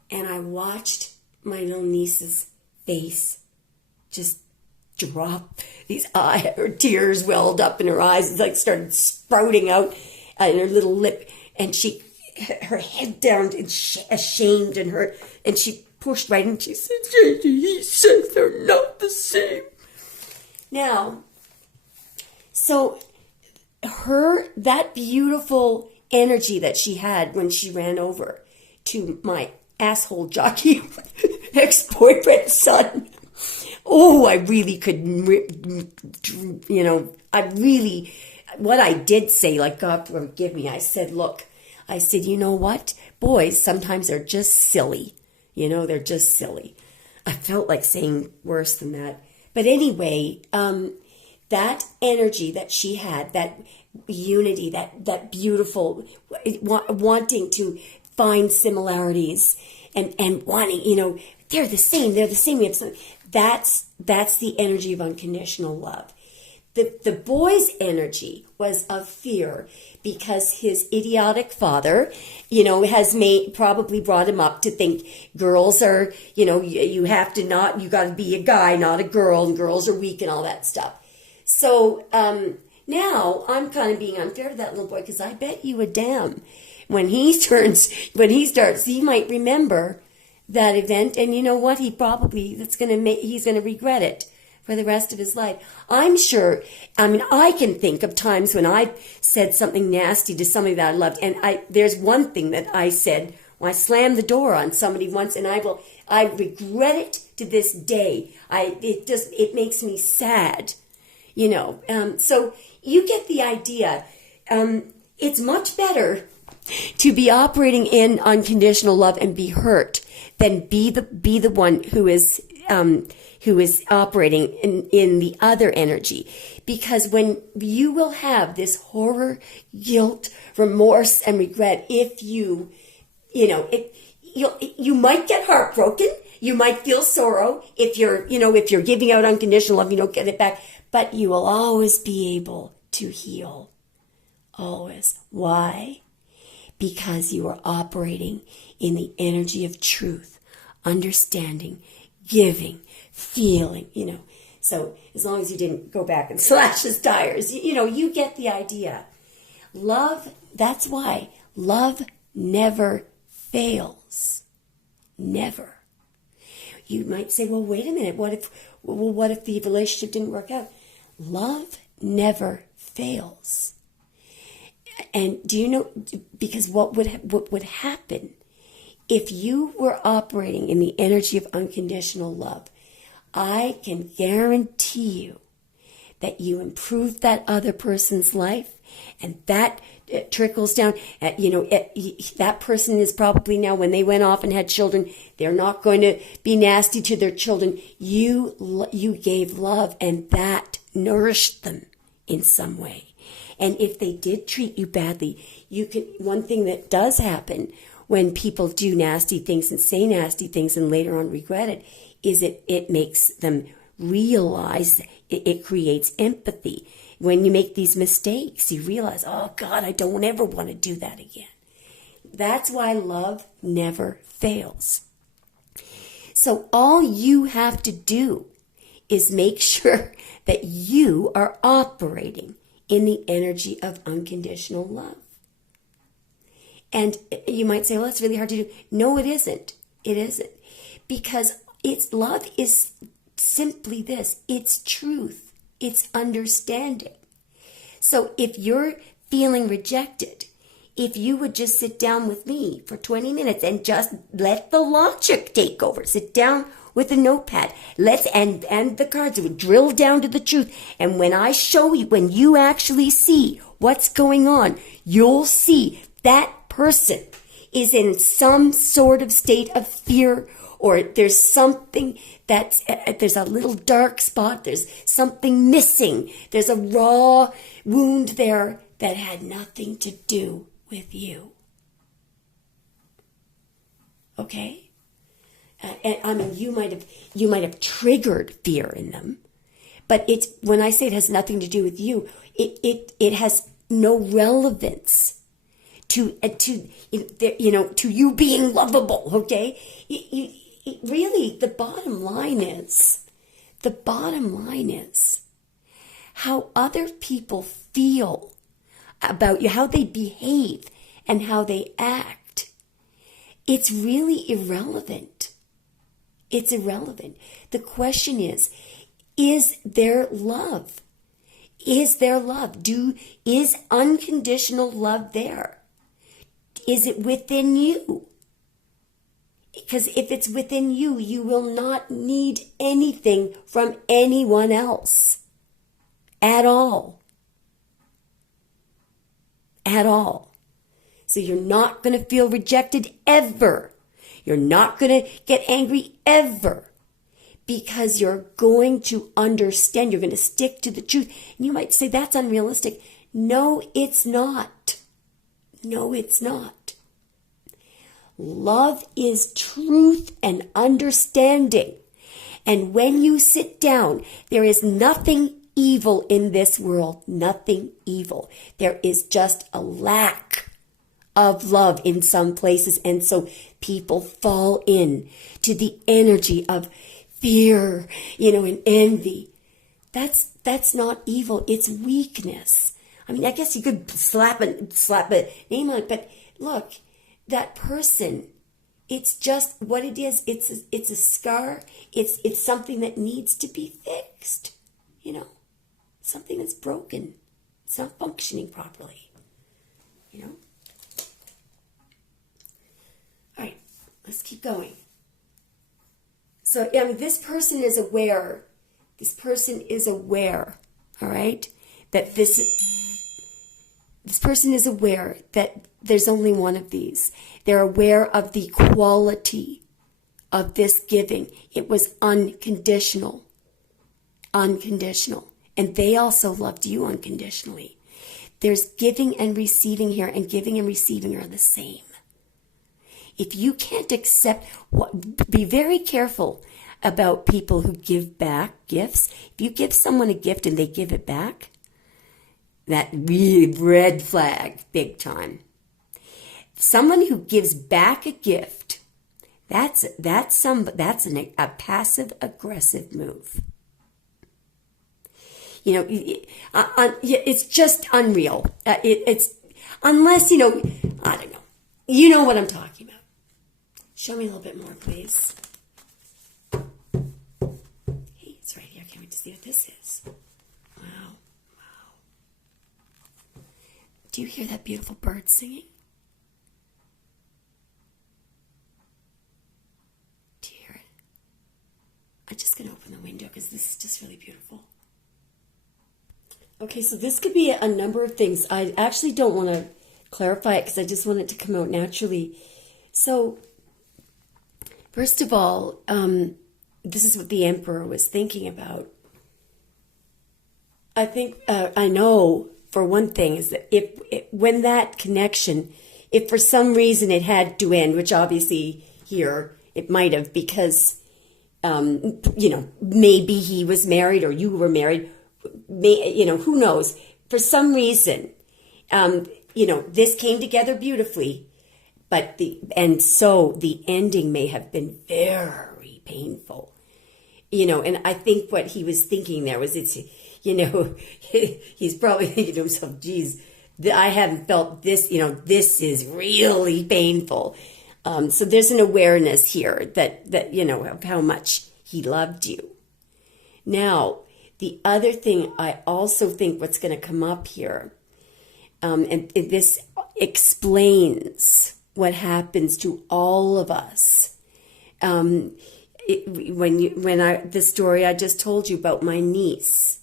And I watched my little niece's face just drop. Her tears welled up in her eyes. It's like started sprouting out in her little lip. And her head down, ashamed, and she pushed right in. And she said, JJ, he says they're not the same. Now, so that beautiful energy that she had when she ran over to my asshole jockey ex-boyfriend's son. Oh, I really could, what I did say, like, God forgive me, I said, you know what? Boys sometimes are just silly. They're just silly. I felt like saying worse than that. But anyway, that energy that she had, that unity, that beautiful, wanting to find similarities and wanting, they're the same. We have something. That's the energy of unconditional love. The boy's energy was of fear because his idiotic father, has probably brought him up to think girls are, you got to be a guy, not a girl, and girls are weak and all that stuff. So now I'm kind of being unfair to that little boy because I bet you a damn when he starts, he might remember that event, and you know what? He's going to regret it for the rest of his life. I'm sure, I can think of times when I said something nasty to somebody that I loved, and there's one thing that I said when I slammed the door on somebody once, and I regret it to this day. It makes me sad, So you get the idea. it's much better to be operating in unconditional love and be hurt than be the one who is operating in the other energy. Because when you will have this horror, guilt, remorse, and regret, if you might get heartbroken, you might feel sorrow if you're giving out unconditional love, you don't get it back, but you will always be able to heal. Always. Why? Because you are operating in the energy of truth, understanding, giving, feeling, So as long as you didn't go back and slash his tires, you get the idea. Love, that's why love never fails. Never. You might say, well, wait a minute. What if the relationship didn't work out? Love never fails. And do you know, because what would happen if you were operating in the energy of unconditional love? I can guarantee you that you improve that other person's life, and that trickles down. That person is probably now, when they went off and had children, they're not going to be nasty to their children. You gave love, and that nourished them in some way. And if they did treat you badly, one thing that does happen when people do nasty things and say nasty things and later on regret it, is it makes them realize, it creates empathy. When you make these mistakes, you realize, oh God, I don't ever want to do that again. That's why love never fails. So all you have to do is make sure that you are operating in the energy of unconditional love. And you might say, well, that's really hard to do. No, it isn't. It isn't. Because love is simply this. It's truth. It's understanding. So if you're feeling rejected, if you would just sit down with me for 20 minutes and just let the logic take over, sit down with a notepad, and the cards, would drill down to the truth. And when I show you, when you actually see what's going on, you'll see that person is in some sort of state of fear, or there's something there's a little dark spot, there's something missing, there's a raw wound there that had nothing to do with you. Okay? And I mean, you might have triggered fear in them, but when I say it has nothing to do with you, it has no relevance to you being lovable. Okay, really, the bottom line is how other people feel about you, how they behave, and how they act. It's really irrelevant. It's irrelevant. The question is there love? Is there love? Is unconditional love there? Is it within you? Because if it's within you, you will not need anything from anyone else. At all. At all. So you're not going to feel rejected ever. You're not going to get angry ever, because you're going to understand. You're going to stick to the truth. And you might say, that's unrealistic. No, it's not. No, it's not. Love is truth and understanding. And when you sit down, there is nothing evil in this world. Nothing evil. There is just a lack of love in some places, and so people fall in to the energy of fear, and envy. That's not evil. It's weakness. I mean, I guess you could slap a name on it, but look, that person, it's just what it is. It's a scar. It's something that needs to be fixed. Something that's broken. It's not functioning properly. Let's keep going. So, this person is aware. This person is aware, all right, that this This person is aware that there's only one of these. They're aware of the quality of this giving. It was unconditional. Unconditional. And they also loved you unconditionally. There's giving and receiving here, and giving and receiving are the same. If you can't accept, be very careful about people who give back gifts. If you give someone a gift and they give it back, that really red flag, big time. Someone who gives back a gift, that's a passive aggressive move. You know, it's just unreal. It's unless, I don't know. You know what I'm talking about. Show me a little bit more, please. Hey, it's right here. I can't wait to see what this is. Wow. Do you hear that beautiful bird singing? Do you hear it? I'm just going to open the window because this is just really beautiful. Okay, so this could be a number of things. I actually don't want to clarify it because I just want it to come out naturally. So, first of all, this is what the Emperor was thinking about. I think, I know for one thing is that when that connection, if for some reason it had to end, which obviously here it might have because, maybe he was married or you were married, who knows? For some reason, this came together beautifully, so the ending may have been very painful, and I think what he was thinking there was he's probably thinking to himself, geez, I haven't felt this, this is really painful. So there's an awareness here that of how much he loved you. Now, the other thing I also think what's going to come up here, and this explains what happens to all of us. The story I just told you about my niece.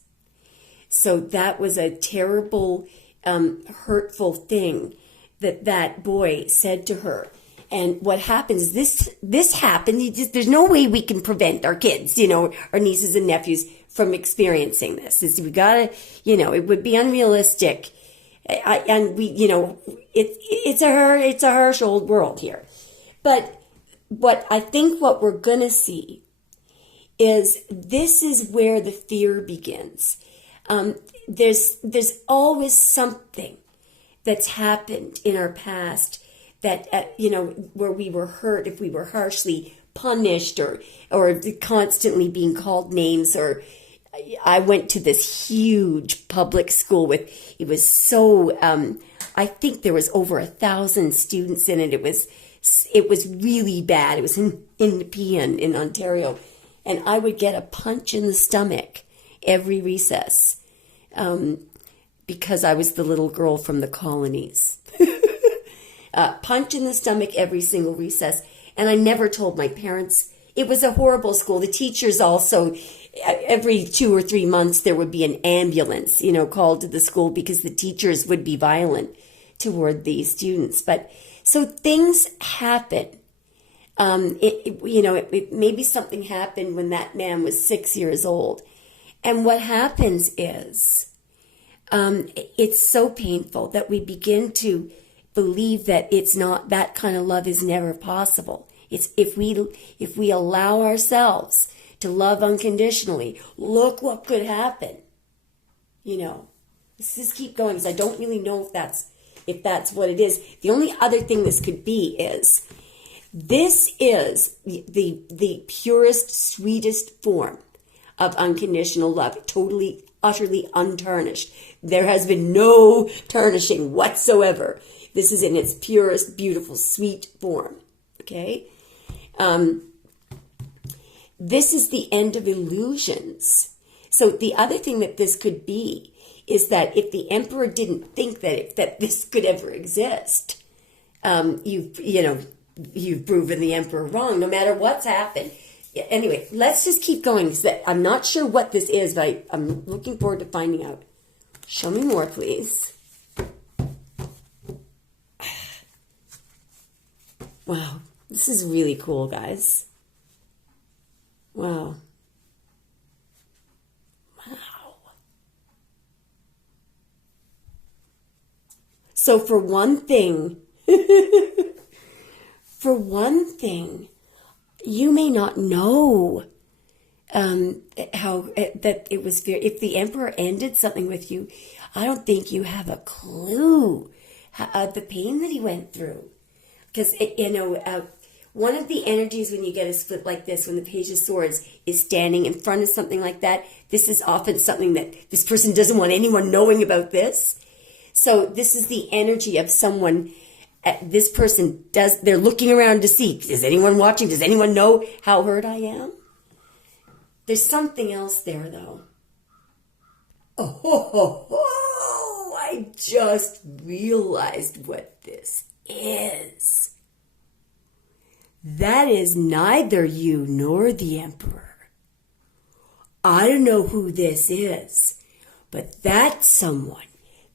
So that was a terrible, hurtful thing that boy said to her. And what happens, this happened. There's no way we can prevent our kids, our nieces and nephews from experiencing this. We gotta, it would be unrealistic. It's a harsh old world here. But what we're gonna see is this is where the fear begins. There's always something that's happened in our past that, where we were hurt, if we were harshly punished or constantly being called names. Or I went to this huge public school it was so, I think there was over 1,000 students in it. It was really bad. It was in Nepean in Ontario. And I would get a punch in the stomach every recess because I was the little girl from the colonies. Punch in the stomach every single recess. And I never told my parents. It was a horrible school. The teachers also, every 2 or 3 months, there would be an ambulance, called to the school because the teachers would be violent toward the students. But so things happen. Maybe something happened when that man was 6 years old. And what happens is, it's so painful that we begin to believe that it's not, that kind of love is never possible. It's if we allow ourselves to love unconditionally, look what could happen. Let's just keep going because I don't really know if that's what it is. The only other thing this could be is this is the purest, sweetest form of unconditional love, totally, utterly untarnished. There has been no tarnishing whatsoever. This is in its purest, beautiful, sweet form. Okay? This is the end of illusions. So the other thing that this could be is that if the Emperor didn't think that this could ever exist, you've proven the Emperor wrong, no matter what's happened. Anyway, let's just keep going. I'm not sure what this is, but I'm looking forward to finding out. Show me more, please. Wow. This is really cool, guys. Wow. Wow. So for one thing, you may not know how that it was very, if the Emperor ended something with you, I don't think you have a clue the pain that he went through. Because, one of the energies when you get a split like this, when the Page of Swords is standing in front of something like that, this is often something that this person doesn't want anyone knowing about this. So this is the energy of someone, this person they're looking around to see, is anyone watching? Does anyone know how hurt I am? There's something else there, though. Oh, I just realized what this is. That is neither you nor the Emperor. I don't know who this is, but that's someone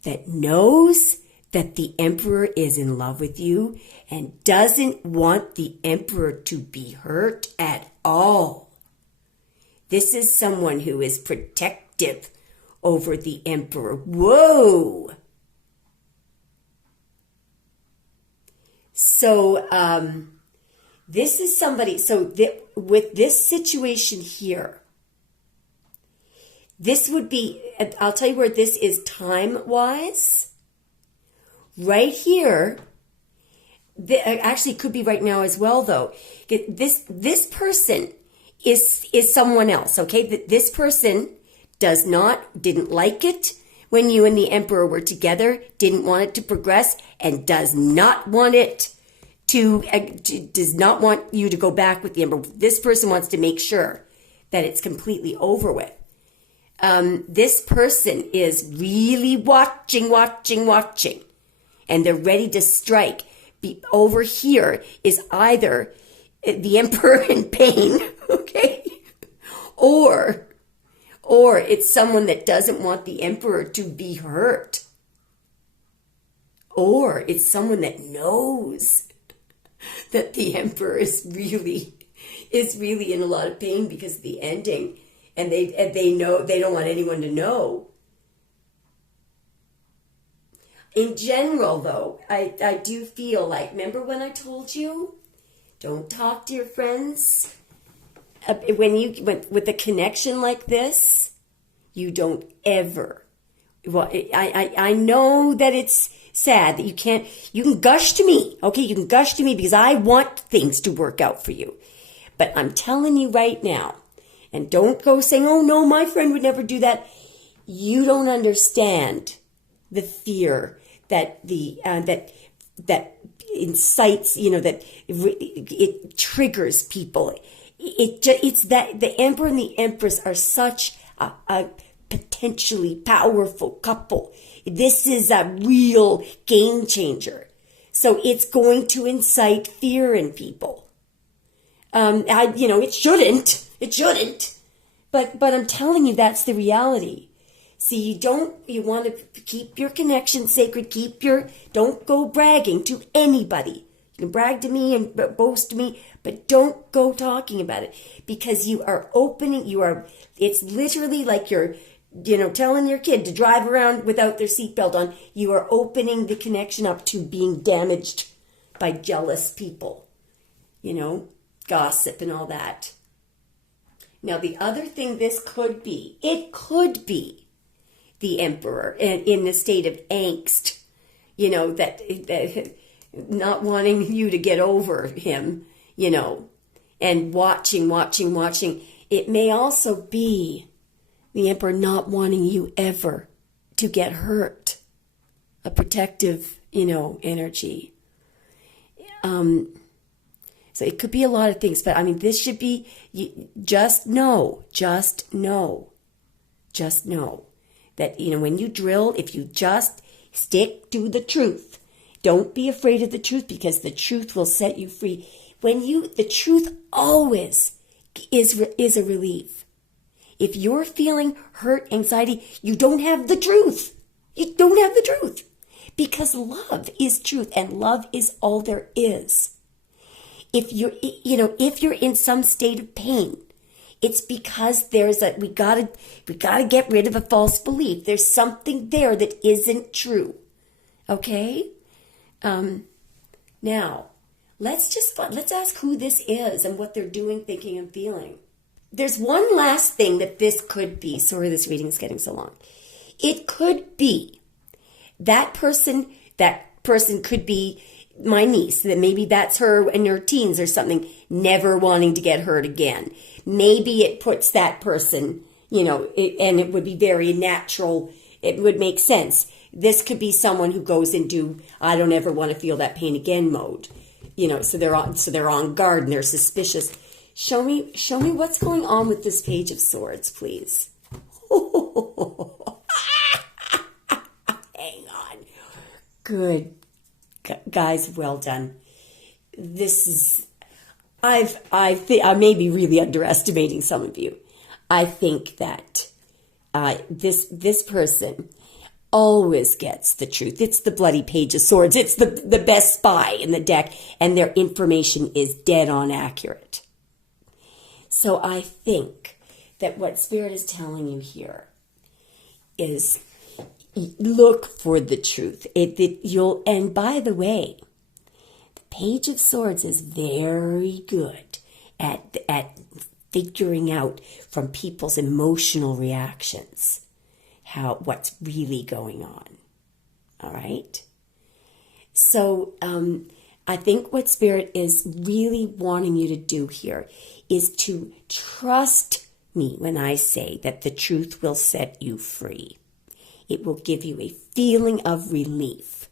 that knows that the Emperor is in love with you and doesn't want the Emperor to be hurt at all. This is someone who is protective over the Emperor. Whoa! So, this is somebody, with this situation here, this would be, I'll tell you where this is time-wise. Right here, actually could be right now as well, though. This person is someone else, okay? This person didn't like it when you and the Emperor were together, didn't want it to progress, and does not want it does not want you to go back with the Emperor. This person wants to make sure that it's completely over with. This person is really watching, and they're ready to strike. Over here is either the Emperor in pain, okay, or it's someone that doesn't want the Emperor to be hurt, or it's someone that knows that the Emperor is really in a lot of pain because of the ending, and they know they don't want anyone to know. In general, though, I do feel like, remember when I told you, don't talk to your friends with a connection like this. You don't ever. Well, I know that it's sad that you can gush to me, okay? You can gush to me because I want things to work out for you. But I'm telling you right now, and don't go saying, oh no, my friend would never do that. You don't understand the fear that that incites, that it triggers people. It's that the Emperor and the Empress are such a potentially powerful couple. This is a real game changer. So it's going to incite fear in people. It shouldn't. But I'm telling you, that's the reality. See, you want to keep your connection sacred, don't go bragging to anybody. You can brag to me and boast to me, but don't go talking about it, because you are it's literally like you're, telling your kid to drive around without their seatbelt on. You are opening the connection up to being damaged by jealous people, gossip and all that. Now, the other thing it could be the Emperor in the state of angst, that not wanting you to get over him, and watching. It may also be the Emperor not wanting you ever to get hurt, a protective, energy. So it could be a lot of things, but this should be, just know that, when you drill, if you just stick to the truth, don't be afraid of the truth, because the truth will set you free. The truth always is a relief. If you're feeling hurt, anxiety, you don't have the truth. You don't have the truth, because love is truth, and love is all there is. if you're in some state of pain, it's because we gotta get rid of a false belief. There's something there that isn't true. Okay? Now, let's ask who this is and what they're doing, thinking, and feeling. There's one last thing that this could be. Sorry, this reading is getting so long. It could be that person could be my niece, that maybe that's her in her teens or something, never wanting to get hurt again. Maybe it puts that person, and it would be very natural. It would make sense. This could be someone who goes into, I don't ever want to feel that pain again mode. So they're on guard and they're suspicious. Show me what's going on with this Page of Swords, please. Hang on. Good. Guys, well done. This is, I may be really underestimating some of you. I think that this person always gets the truth. It's the bloody Page of Swords. It's the best spy in the deck, and their information is dead on accurate. So I think that what Spirit is telling you here is look for the truth. And by the way, the Page of Swords is very good at figuring out from people's emotional reactions what's really going on. All right? So I think what Spirit is really wanting you to do here is to trust me when I say that the truth will set you free. It will give you a feeling of relief.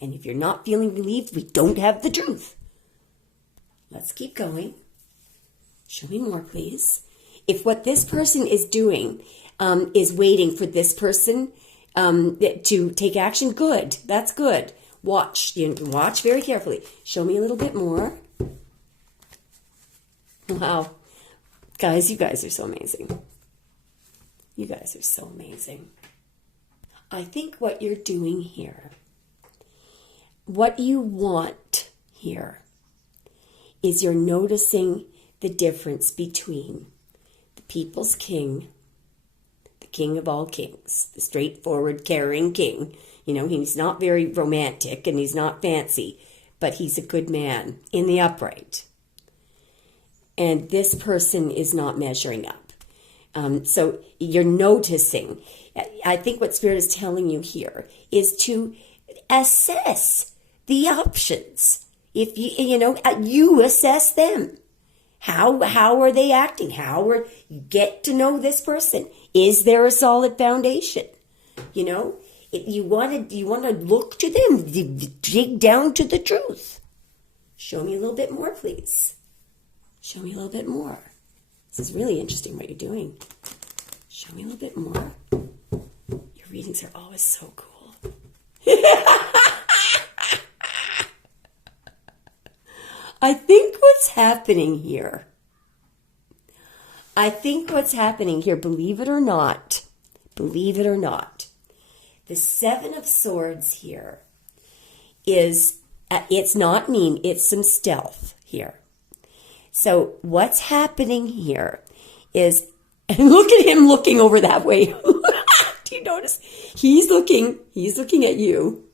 And if you're not feeling relieved, we don't have the truth. Let's keep going. Show me more, please. If what this person is doing is waiting for this person to take action, good. That's good. Watch very carefully. Show me a little bit more. Wow. Guys, you guys are so amazing. You guys are so amazing. I think what you're doing here, what you want here, is you're noticing the difference between the people's king, the king of all kings, the straightforward, caring king. He's not very romantic and he's not fancy, but he's a good man in the upright. And this person is not measuring up. So you're noticing. I think what Spirit is telling you here is to assess the options. If you assess them. How are they acting? You get to know this person. Is there a solid foundation? You want to look to them, dig down to the truth. Show me a little bit more, please. Show me a little bit more. This is really interesting what you're doing. Show me a little bit more. Your readings are always so cool. I think what's happening here, believe it or not, the Seven of Swords here is, it's not mean, it's some stealth here. So what's happening here is, and look at him looking over that way. Do you notice? He's looking at you.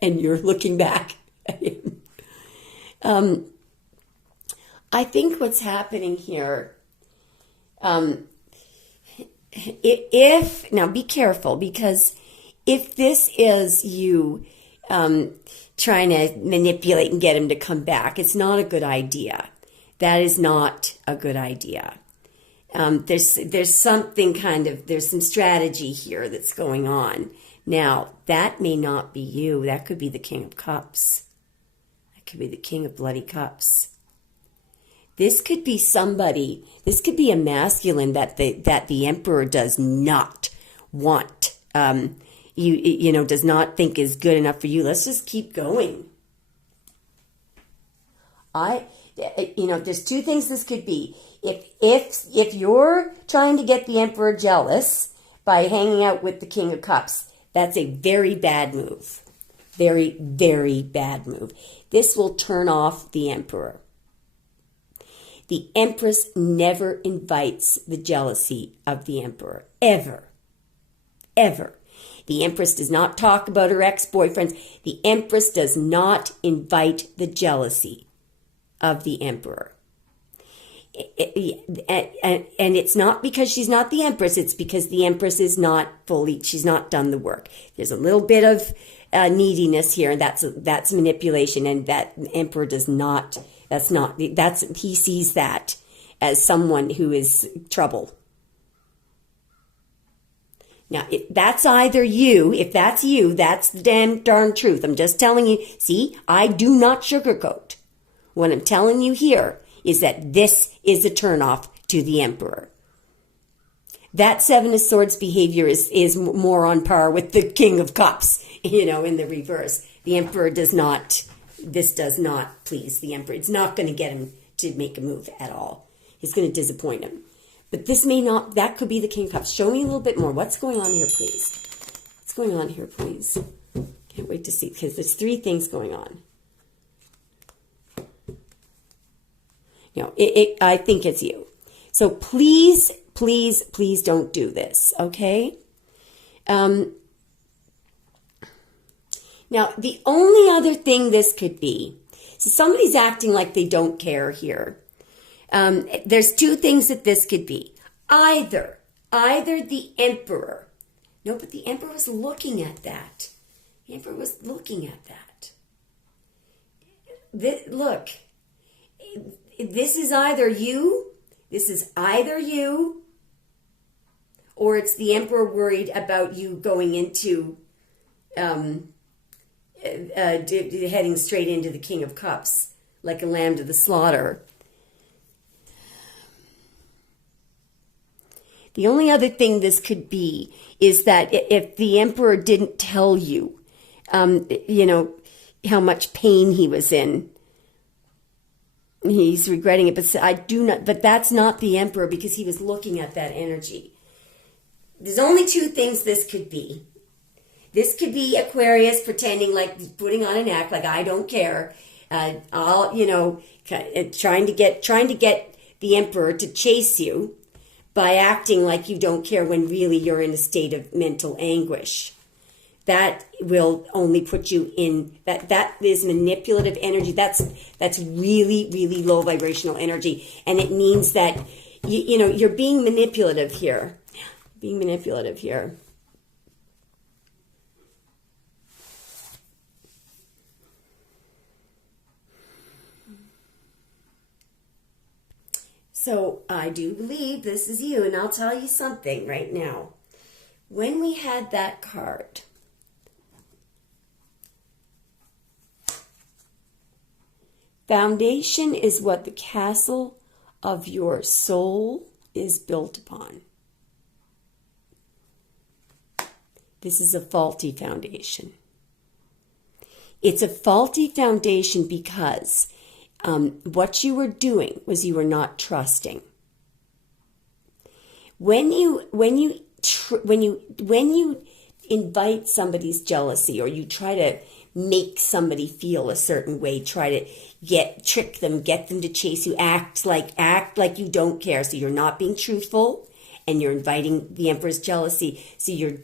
And you're looking back at him. I think what's happening here, now be careful, because if this is you trying to manipulate and get him to come back, it's not a good idea. That is not a good idea. There's something there's some strategy here that's going on. Now, that may not be you. That could be the King of Cups. That could be the King of Bloody Cups. This could be somebody, this could be a masculine that the Emperor does not want, does not think is good enough for you. Let's just keep going. There's two things this could be. If you're trying to get the Emperor jealous by hanging out with the King of Cups, that's a very bad move. Very, very bad move. This will turn off the Emperor. The Empress never invites the jealousy of the Emperor. Ever. Ever. The Empress does not talk about her ex-boyfriends. The Empress does not invite the jealousy of the Emperor. And it's not because she's not the Empress. It's because the Empress is not she's not done the work. There's a little bit of neediness here, and that's manipulation. And that Emperor does not. He sees that as someone who is trouble. Now, if that's either you, if that's you, that's the damn darn truth. I'm just telling you. See, I do not sugarcoat. What I'm telling you here is that this is a turnoff to the Emperor. That Seven of Swords behavior is more on par with the King of Cups, in the reverse. The Emperor does not please the Emperor. It's not going to get him to make a move at all. It's going to disappoint him. But this may not, that could be the King of Cups. Show me a little bit more. What's going on here, please? What's going on here, please? Can't wait to see, because there's 3 things going on. I think it's you. So please, please, please don't do this, okay? Now, the only other thing this could be, so somebody's acting like they don't care here. There's 2 things that this could be. Either the Emperor. No, but the Emperor was looking at that. The Emperor was looking at that. Look, this is either you, or it's the Emperor worried about you going into, heading straight into the King of Cups, like a lamb to the slaughter. The only other thing this could be is that if the Emperor didn't tell you, how much pain he was in, he's regretting it. But that's not the Emperor, because he was looking at that energy. There's only 2 things this could be. This could be Aquarius pretending like putting on an act like I don't care. Trying to get the Emperor to chase you by acting like you don't care when really you're in a state of mental anguish. That will only put you in, that is manipulative energy. That's really, really low vibrational energy. And it means that, you're being manipulative here. So I do believe this is you, and I'll tell you something right now. When we had that card, foundation is what the castle of your soul is built upon. This is a faulty foundation. It's a faulty foundation because what you were doing was you were not trusting. When you invite somebody's jealousy, or you try to make somebody feel a certain way, try to trick them, get them to chase you, act like you don't care. So you're not being truthful, and you're inviting the Emperor's jealousy. So you're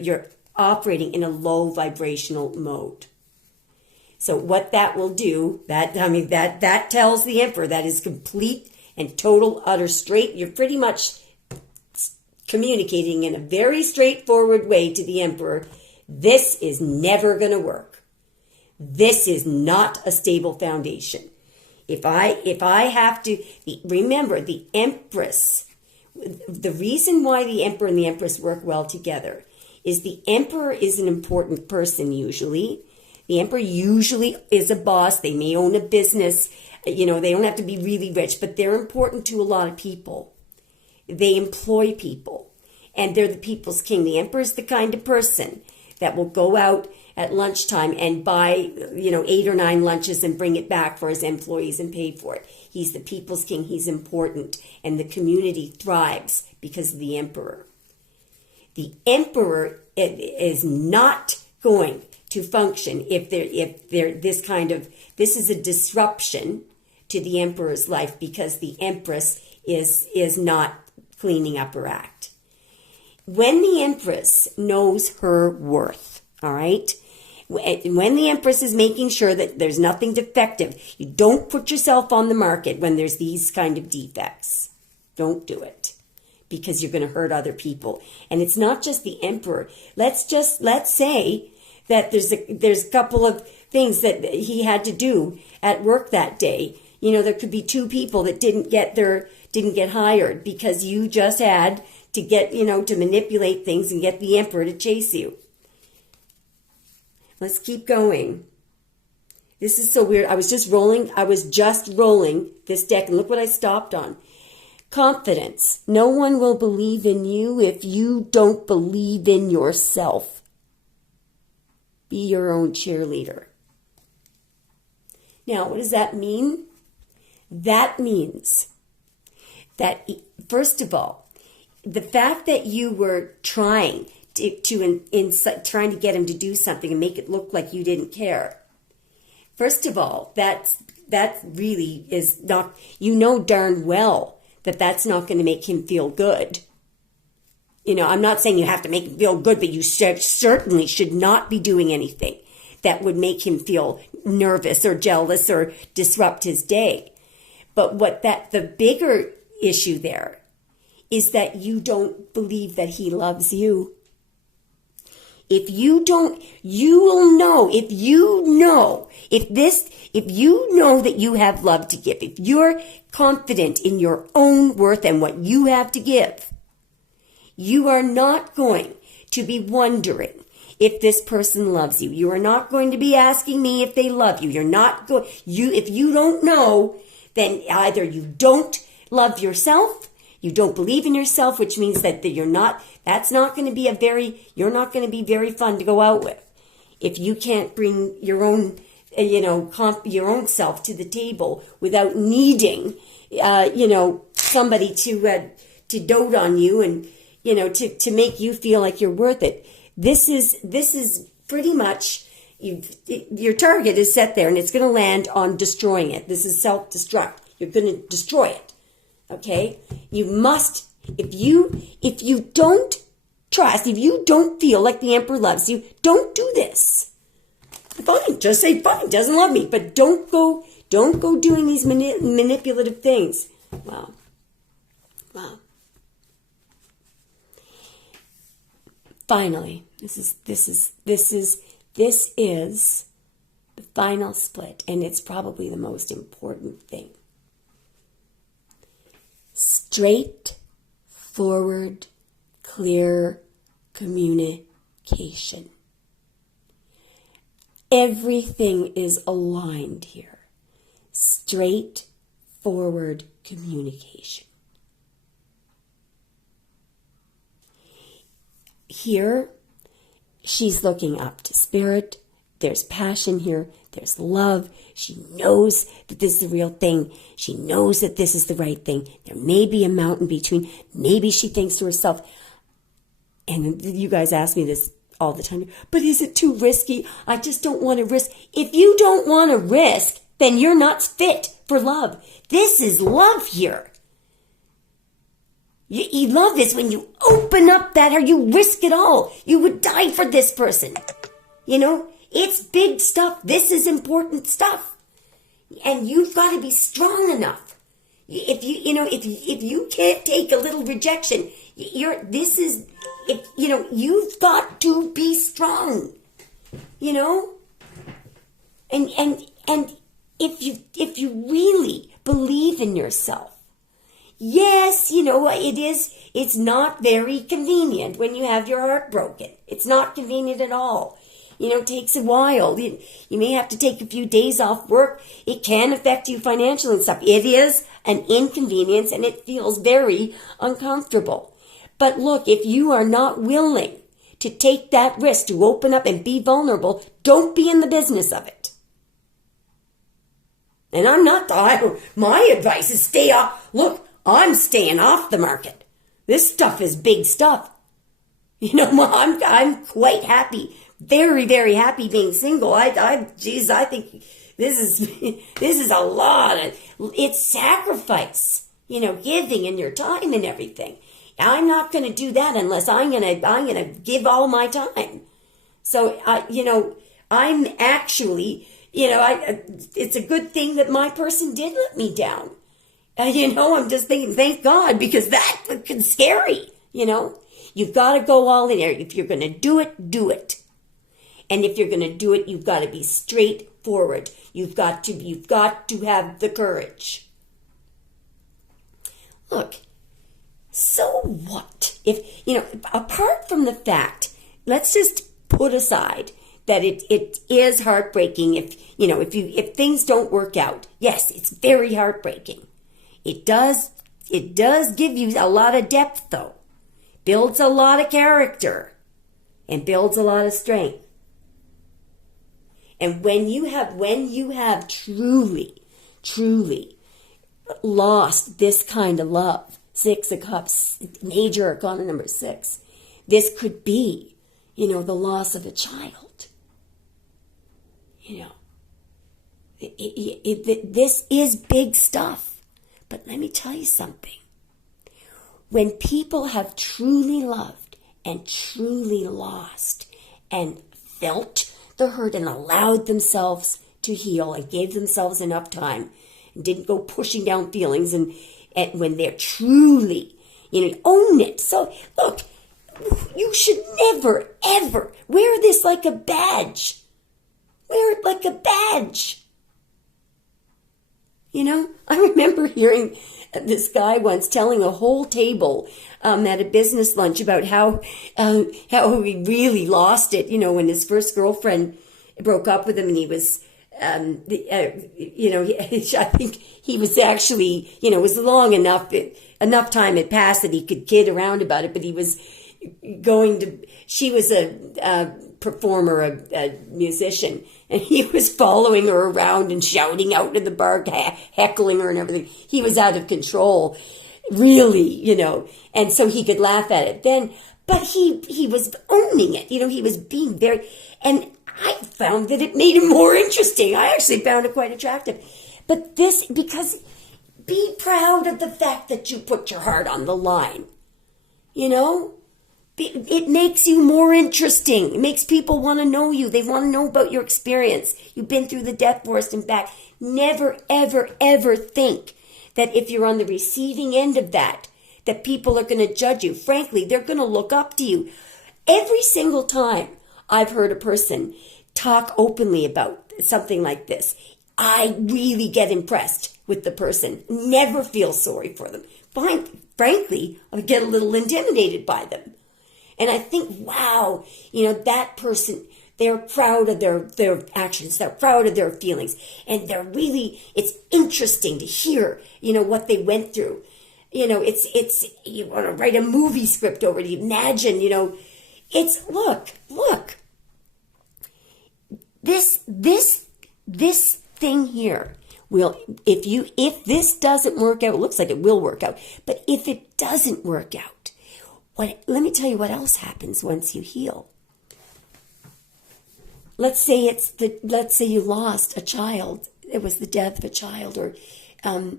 you're operating in a low vibrational mode. So what that will do, that tells the Emperor that is complete and total, utter straight. You're pretty much communicating in a very straightforward way to the Emperor. This is never going to work. This is not a stable foundation. If I have to, remember the Empress, the reason why the Emperor and the Empress work well together is the Emperor is an important person usually. The Emperor usually is a boss. They may own a business. They don't have to be really rich, but they're important to a lot of people. They employ people, and they're the people's king. The Emperor is the kind of person that will go out at lunchtime and buy, 8 or 9 lunches and bring it back for his employees and pay for it. He's the people's king. He's important, and the community thrives because of the Emperor. The Emperor is not going to function if they're this is a disruption to the emperor's life because the empress is not cleaning up her act. When the empress knows her worth, all right, when the empress is making sure that there's nothing defective, you don't put yourself on the market when there's these kind of defects. Don't do it because you're going to hurt other people. And it's not just the emperor. Let's say that there's a couple of things that he had to do at work that day. You know, there could be 2 people that didn't get hired because you just had to get, to manipulate things and get the emperor to chase you. Let's keep going. This is so weird. I was just rolling this deck and look what I stopped on. Confidence. No one will believe in you if you don't believe in yourself. Be your own cheerleader. Now, what does that mean? That means that, first of all, the fact that you were trying trying to get him to do something and make it look like you didn't care. First of all, that really is not, darn well that that's not going to make him feel good. I'm not saying you have to make him feel good, but you certainly should not be doing anything that would make him feel nervous or jealous or disrupt his day. But the bigger issue there is that you don't believe that he loves you. If you don't, you will know, if you know that you have love to give, if you're confident in your own worth and what you have to give, you are not going to be wondering if this person loves you. You are not going to be asking me if they love you. If you don't know, then either you don't love yourself, you don't believe in yourself, which means that you're not going to be very fun to go out with. If you can't bring your own, your own self to the table without needing, somebody to dote on you and, to make you feel like you're worth it. This is pretty much, your target is set there and it's going to land on destroying it. This is self-destruct. You're going to destroy it. Okay? You must, if you don't trust, if you don't feel like the emperor loves you, don't do this. Fine, just say fine, doesn't love me, but don't go doing these manipulative things. Wow. Finally, this is the final split, and it's probably the most important thing. Straightforward, clear communication. Everything is aligned here. Straightforward communication. Here, she's looking up to spirit. There's passion here. There's love. She knows that this is the real thing. She knows that this is the right thing. There may be a mountain between. Maybe she thinks to herself, and you guys ask me this all the time, but is it too risky? I just don't want to risk. If you don't want to risk, then you're not fit for love. This is love here. You love this when you open up that, or you risk it all. You would die for this person. It's big stuff. This is important stuff. And you've got to be strong enough. If you can't take a little rejection, you've got to be strong. And if you really believe in yourself, yes, it's not very convenient when you have your heart broken. It's not convenient at all. It takes a while. You may have to take a few days off work. It can affect you financially and stuff. It is an inconvenience and it feels very uncomfortable. But look, if you are not willing to take that risk, to open up and be vulnerable, don't be in the business of it. And my advice is stay off. Look, I'm staying off the market. This stuff is big stuff. I'm quite happy very, very happy being single. Geez, I think this is a lot. It's sacrifice, giving and your time and everything. I'm not going to do that unless I'm going to give all my time. So, I'm actually, it's a good thing that my person did let me down. I'm just thinking, thank God, because that was scary, You've got to go all in there. If you're going to do it, do it. And if you're going to do it, you've got to be straightforward. You've got to have the courage. Look, so what? If, apart from the fact, let's just put aside that it is heartbreaking if things don't work out. Yes, it's very heartbreaking. It does give you a lot of depth, though. Builds a lot of character and builds a lot of strength. And when you have truly lost this kind of love, 6 of Cups, major arcana number 6, this could be, the loss of a child. This is big stuff. But let me tell you something. When people have truly loved and truly lost and felt the hurt and allowed themselves to heal and gave themselves enough time and didn't go pushing down feelings and when they're truly, own it. So, look, you should never, ever wear this like a badge. Wear it like a badge. I remember hearing this guy once telling a whole table at a business lunch about how he really lost it, when his first girlfriend broke up with him and he was, I think he was actually, it was long enough time had passed that he could kid around about it, but he was she was a performer, a musician, and he was following her around and shouting out to the bar, heckling her and everything. He was out of control, really, and so he could laugh at it then, but he was owning it, he was being very, and I found that it made him more interesting. I actually found it quite attractive. But because be proud of the fact that you put your heart on the line, It makes you more interesting. It makes people want to know you. They want to know about your experience. You've been through the death forest and back. Never, ever, ever think that if you're on the receiving end of that people are going to judge you. Frankly, they're going to look up to you. Every single time I've heard a person talk openly about something like this, I really get impressed with the person. Never feel sorry for them. Frankly, I get a little intimidated by them. And I think, wow, that person, they're proud of their actions. They're proud of their feelings. And it's interesting to hear, what they went through. It's you want to write a movie script over it. Imagine, look. This thing here if this doesn't work out, it looks like it will work out. But if it doesn't work out, let me tell you what else happens once you heal. Let's say you lost a child. It was the death of a child, or the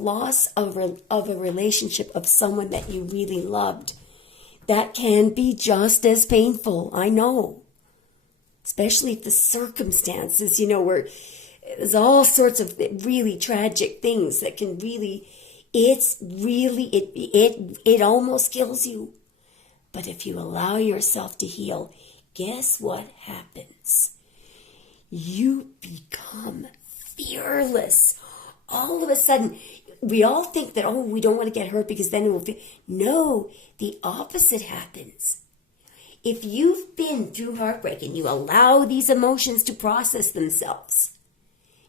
loss of a relationship of someone that you really loved. That can be just as painful. I know, especially if the circumstances, where there's all sorts of really tragic things that can really. It almost kills you. But if you allow yourself to heal, guess what happens? You become fearless. All of a sudden, we all think that, we don't want to get hurt because then it will feel. No, the opposite happens. If you've been through heartbreak and you allow these emotions to process themselves,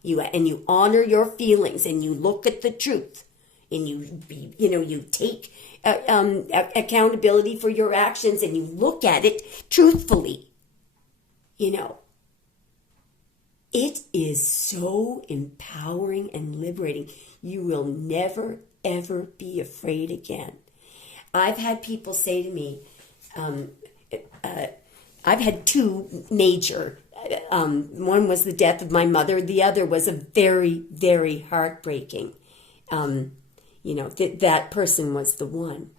and you honor your feelings and you look at the truth, and you take accountability for your actions and you look at it truthfully, it is so empowering and liberating. You will never, ever be afraid again. I've had people say to me, I've had two major. One was the death of my mother. The other was a very, very heartbreaking. That person was the one.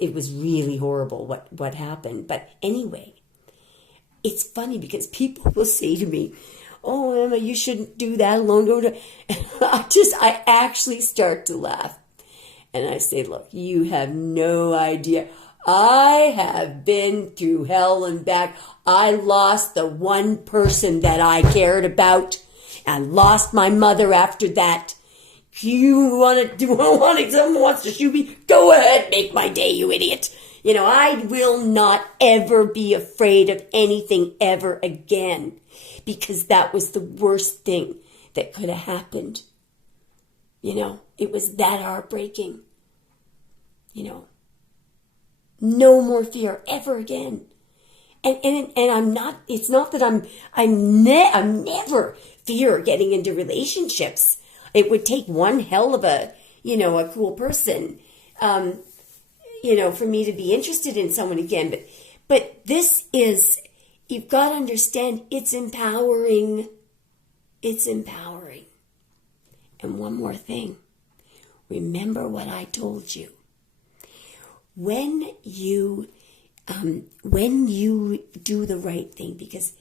It was really horrible what happened. But anyway, it's funny because people will say to me, "Oh, Emma, you shouldn't do that alone." I actually start to laugh. And I say, "Look, you have no idea. I have been through hell and back. I lost the one person that I cared about. I lost my mother after that. You want to, someone wants to shoot me? Go ahead, make my day, you idiot. I will not ever be afraid of anything ever again, because that was the worst thing that could have happened. It was that heartbreaking. No more fear ever again. And I'm not, it's not that I'm never fear getting into relationships. It would take one hell of a cool person, for me to be interested in someone again. But this is, you've got to understand, it's empowering. It's empowering. And one more thing. Remember what I told you. When you do the right thing, because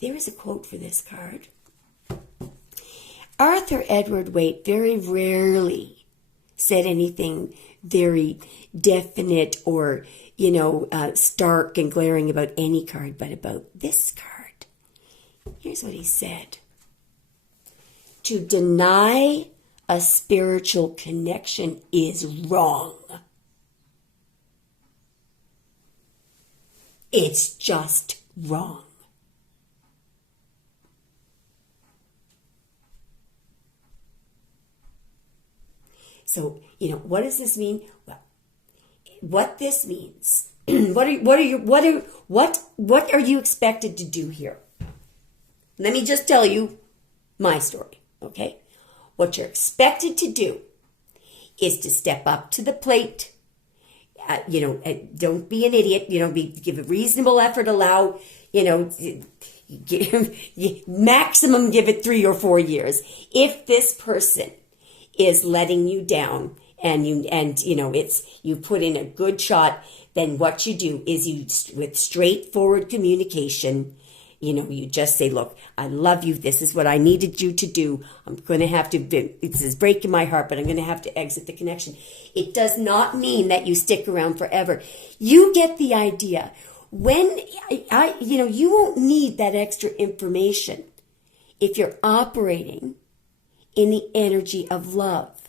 there is a quote for this card. Arthur Edward Waite very rarely said anything very definite or, stark and glaring about any card, but about this card. Here's what he said. To deny a spiritual connection is wrong. It's just wrong. So, what does this mean? Well, what this means, what are you expected to do here? Let me just tell you my story, okay? What you're expected to do is to step up to the plate. Don't be an idiot. Give a reasonable effort. Allow, maximum give it 3 or 4 years. If this person is letting you down and you put in a good shot, then what you do is with straightforward communication, you just say, "Look, I love you. This is what I needed you to do. I'm going to have to, this is breaking my heart, but I'm going to have to exit the connection." It does not mean that you stick around forever. You get the idea. When you won't need that extra information if you're operating in the energy of love.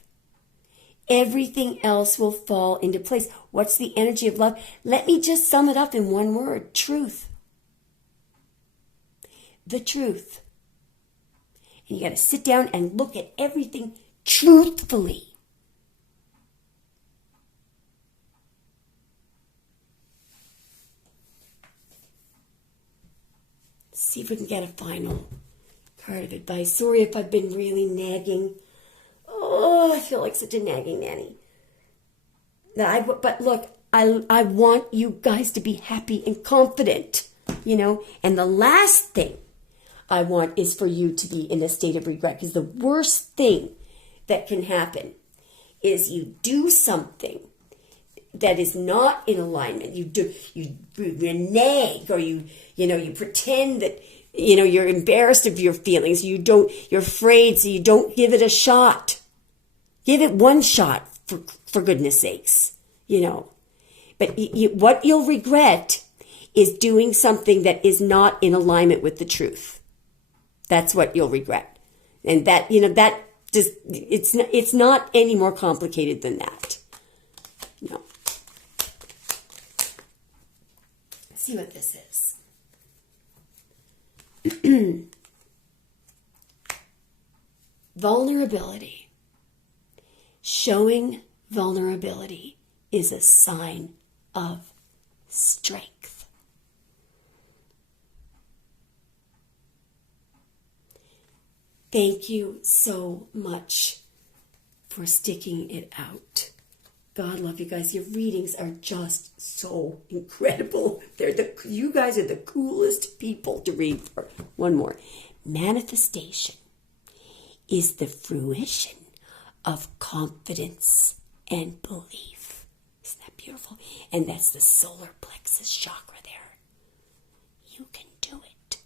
Everything else will fall into place. What's the energy of love? Let me just sum it up in one word: truth. The truth. And you got to sit down and look at everything truthfully. See if we can get a final card of advice. Sorry if I've been really nagging. Oh, I feel like such a nagging nanny. But look, I want you guys to be happy and confident, And the last thing I want is for you to be in a state of regret, because the worst thing that can happen is you do something that is not in alignment. You renege, or you pretend that you're embarrassed of your feelings. You're afraid, so you don't give it a shot. Give it one shot, for goodness sakes, But what you'll regret is doing something that is not in alignment with the truth. That's what you'll regret. And that, that just, it's not any more complicated than that. No. Let's see what this is. Vulnerability. Showing vulnerability is a sign of strength. Thank you so much for sticking it out God love you guys. Your readings are just so incredible. You guys are the coolest people to read for. One more. Manifestation is the fruition of confidence and belief. Isn't that beautiful? And that's the solar plexus chakra there. You can do it.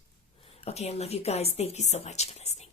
Okay, I love you guys. Thank you so much for listening.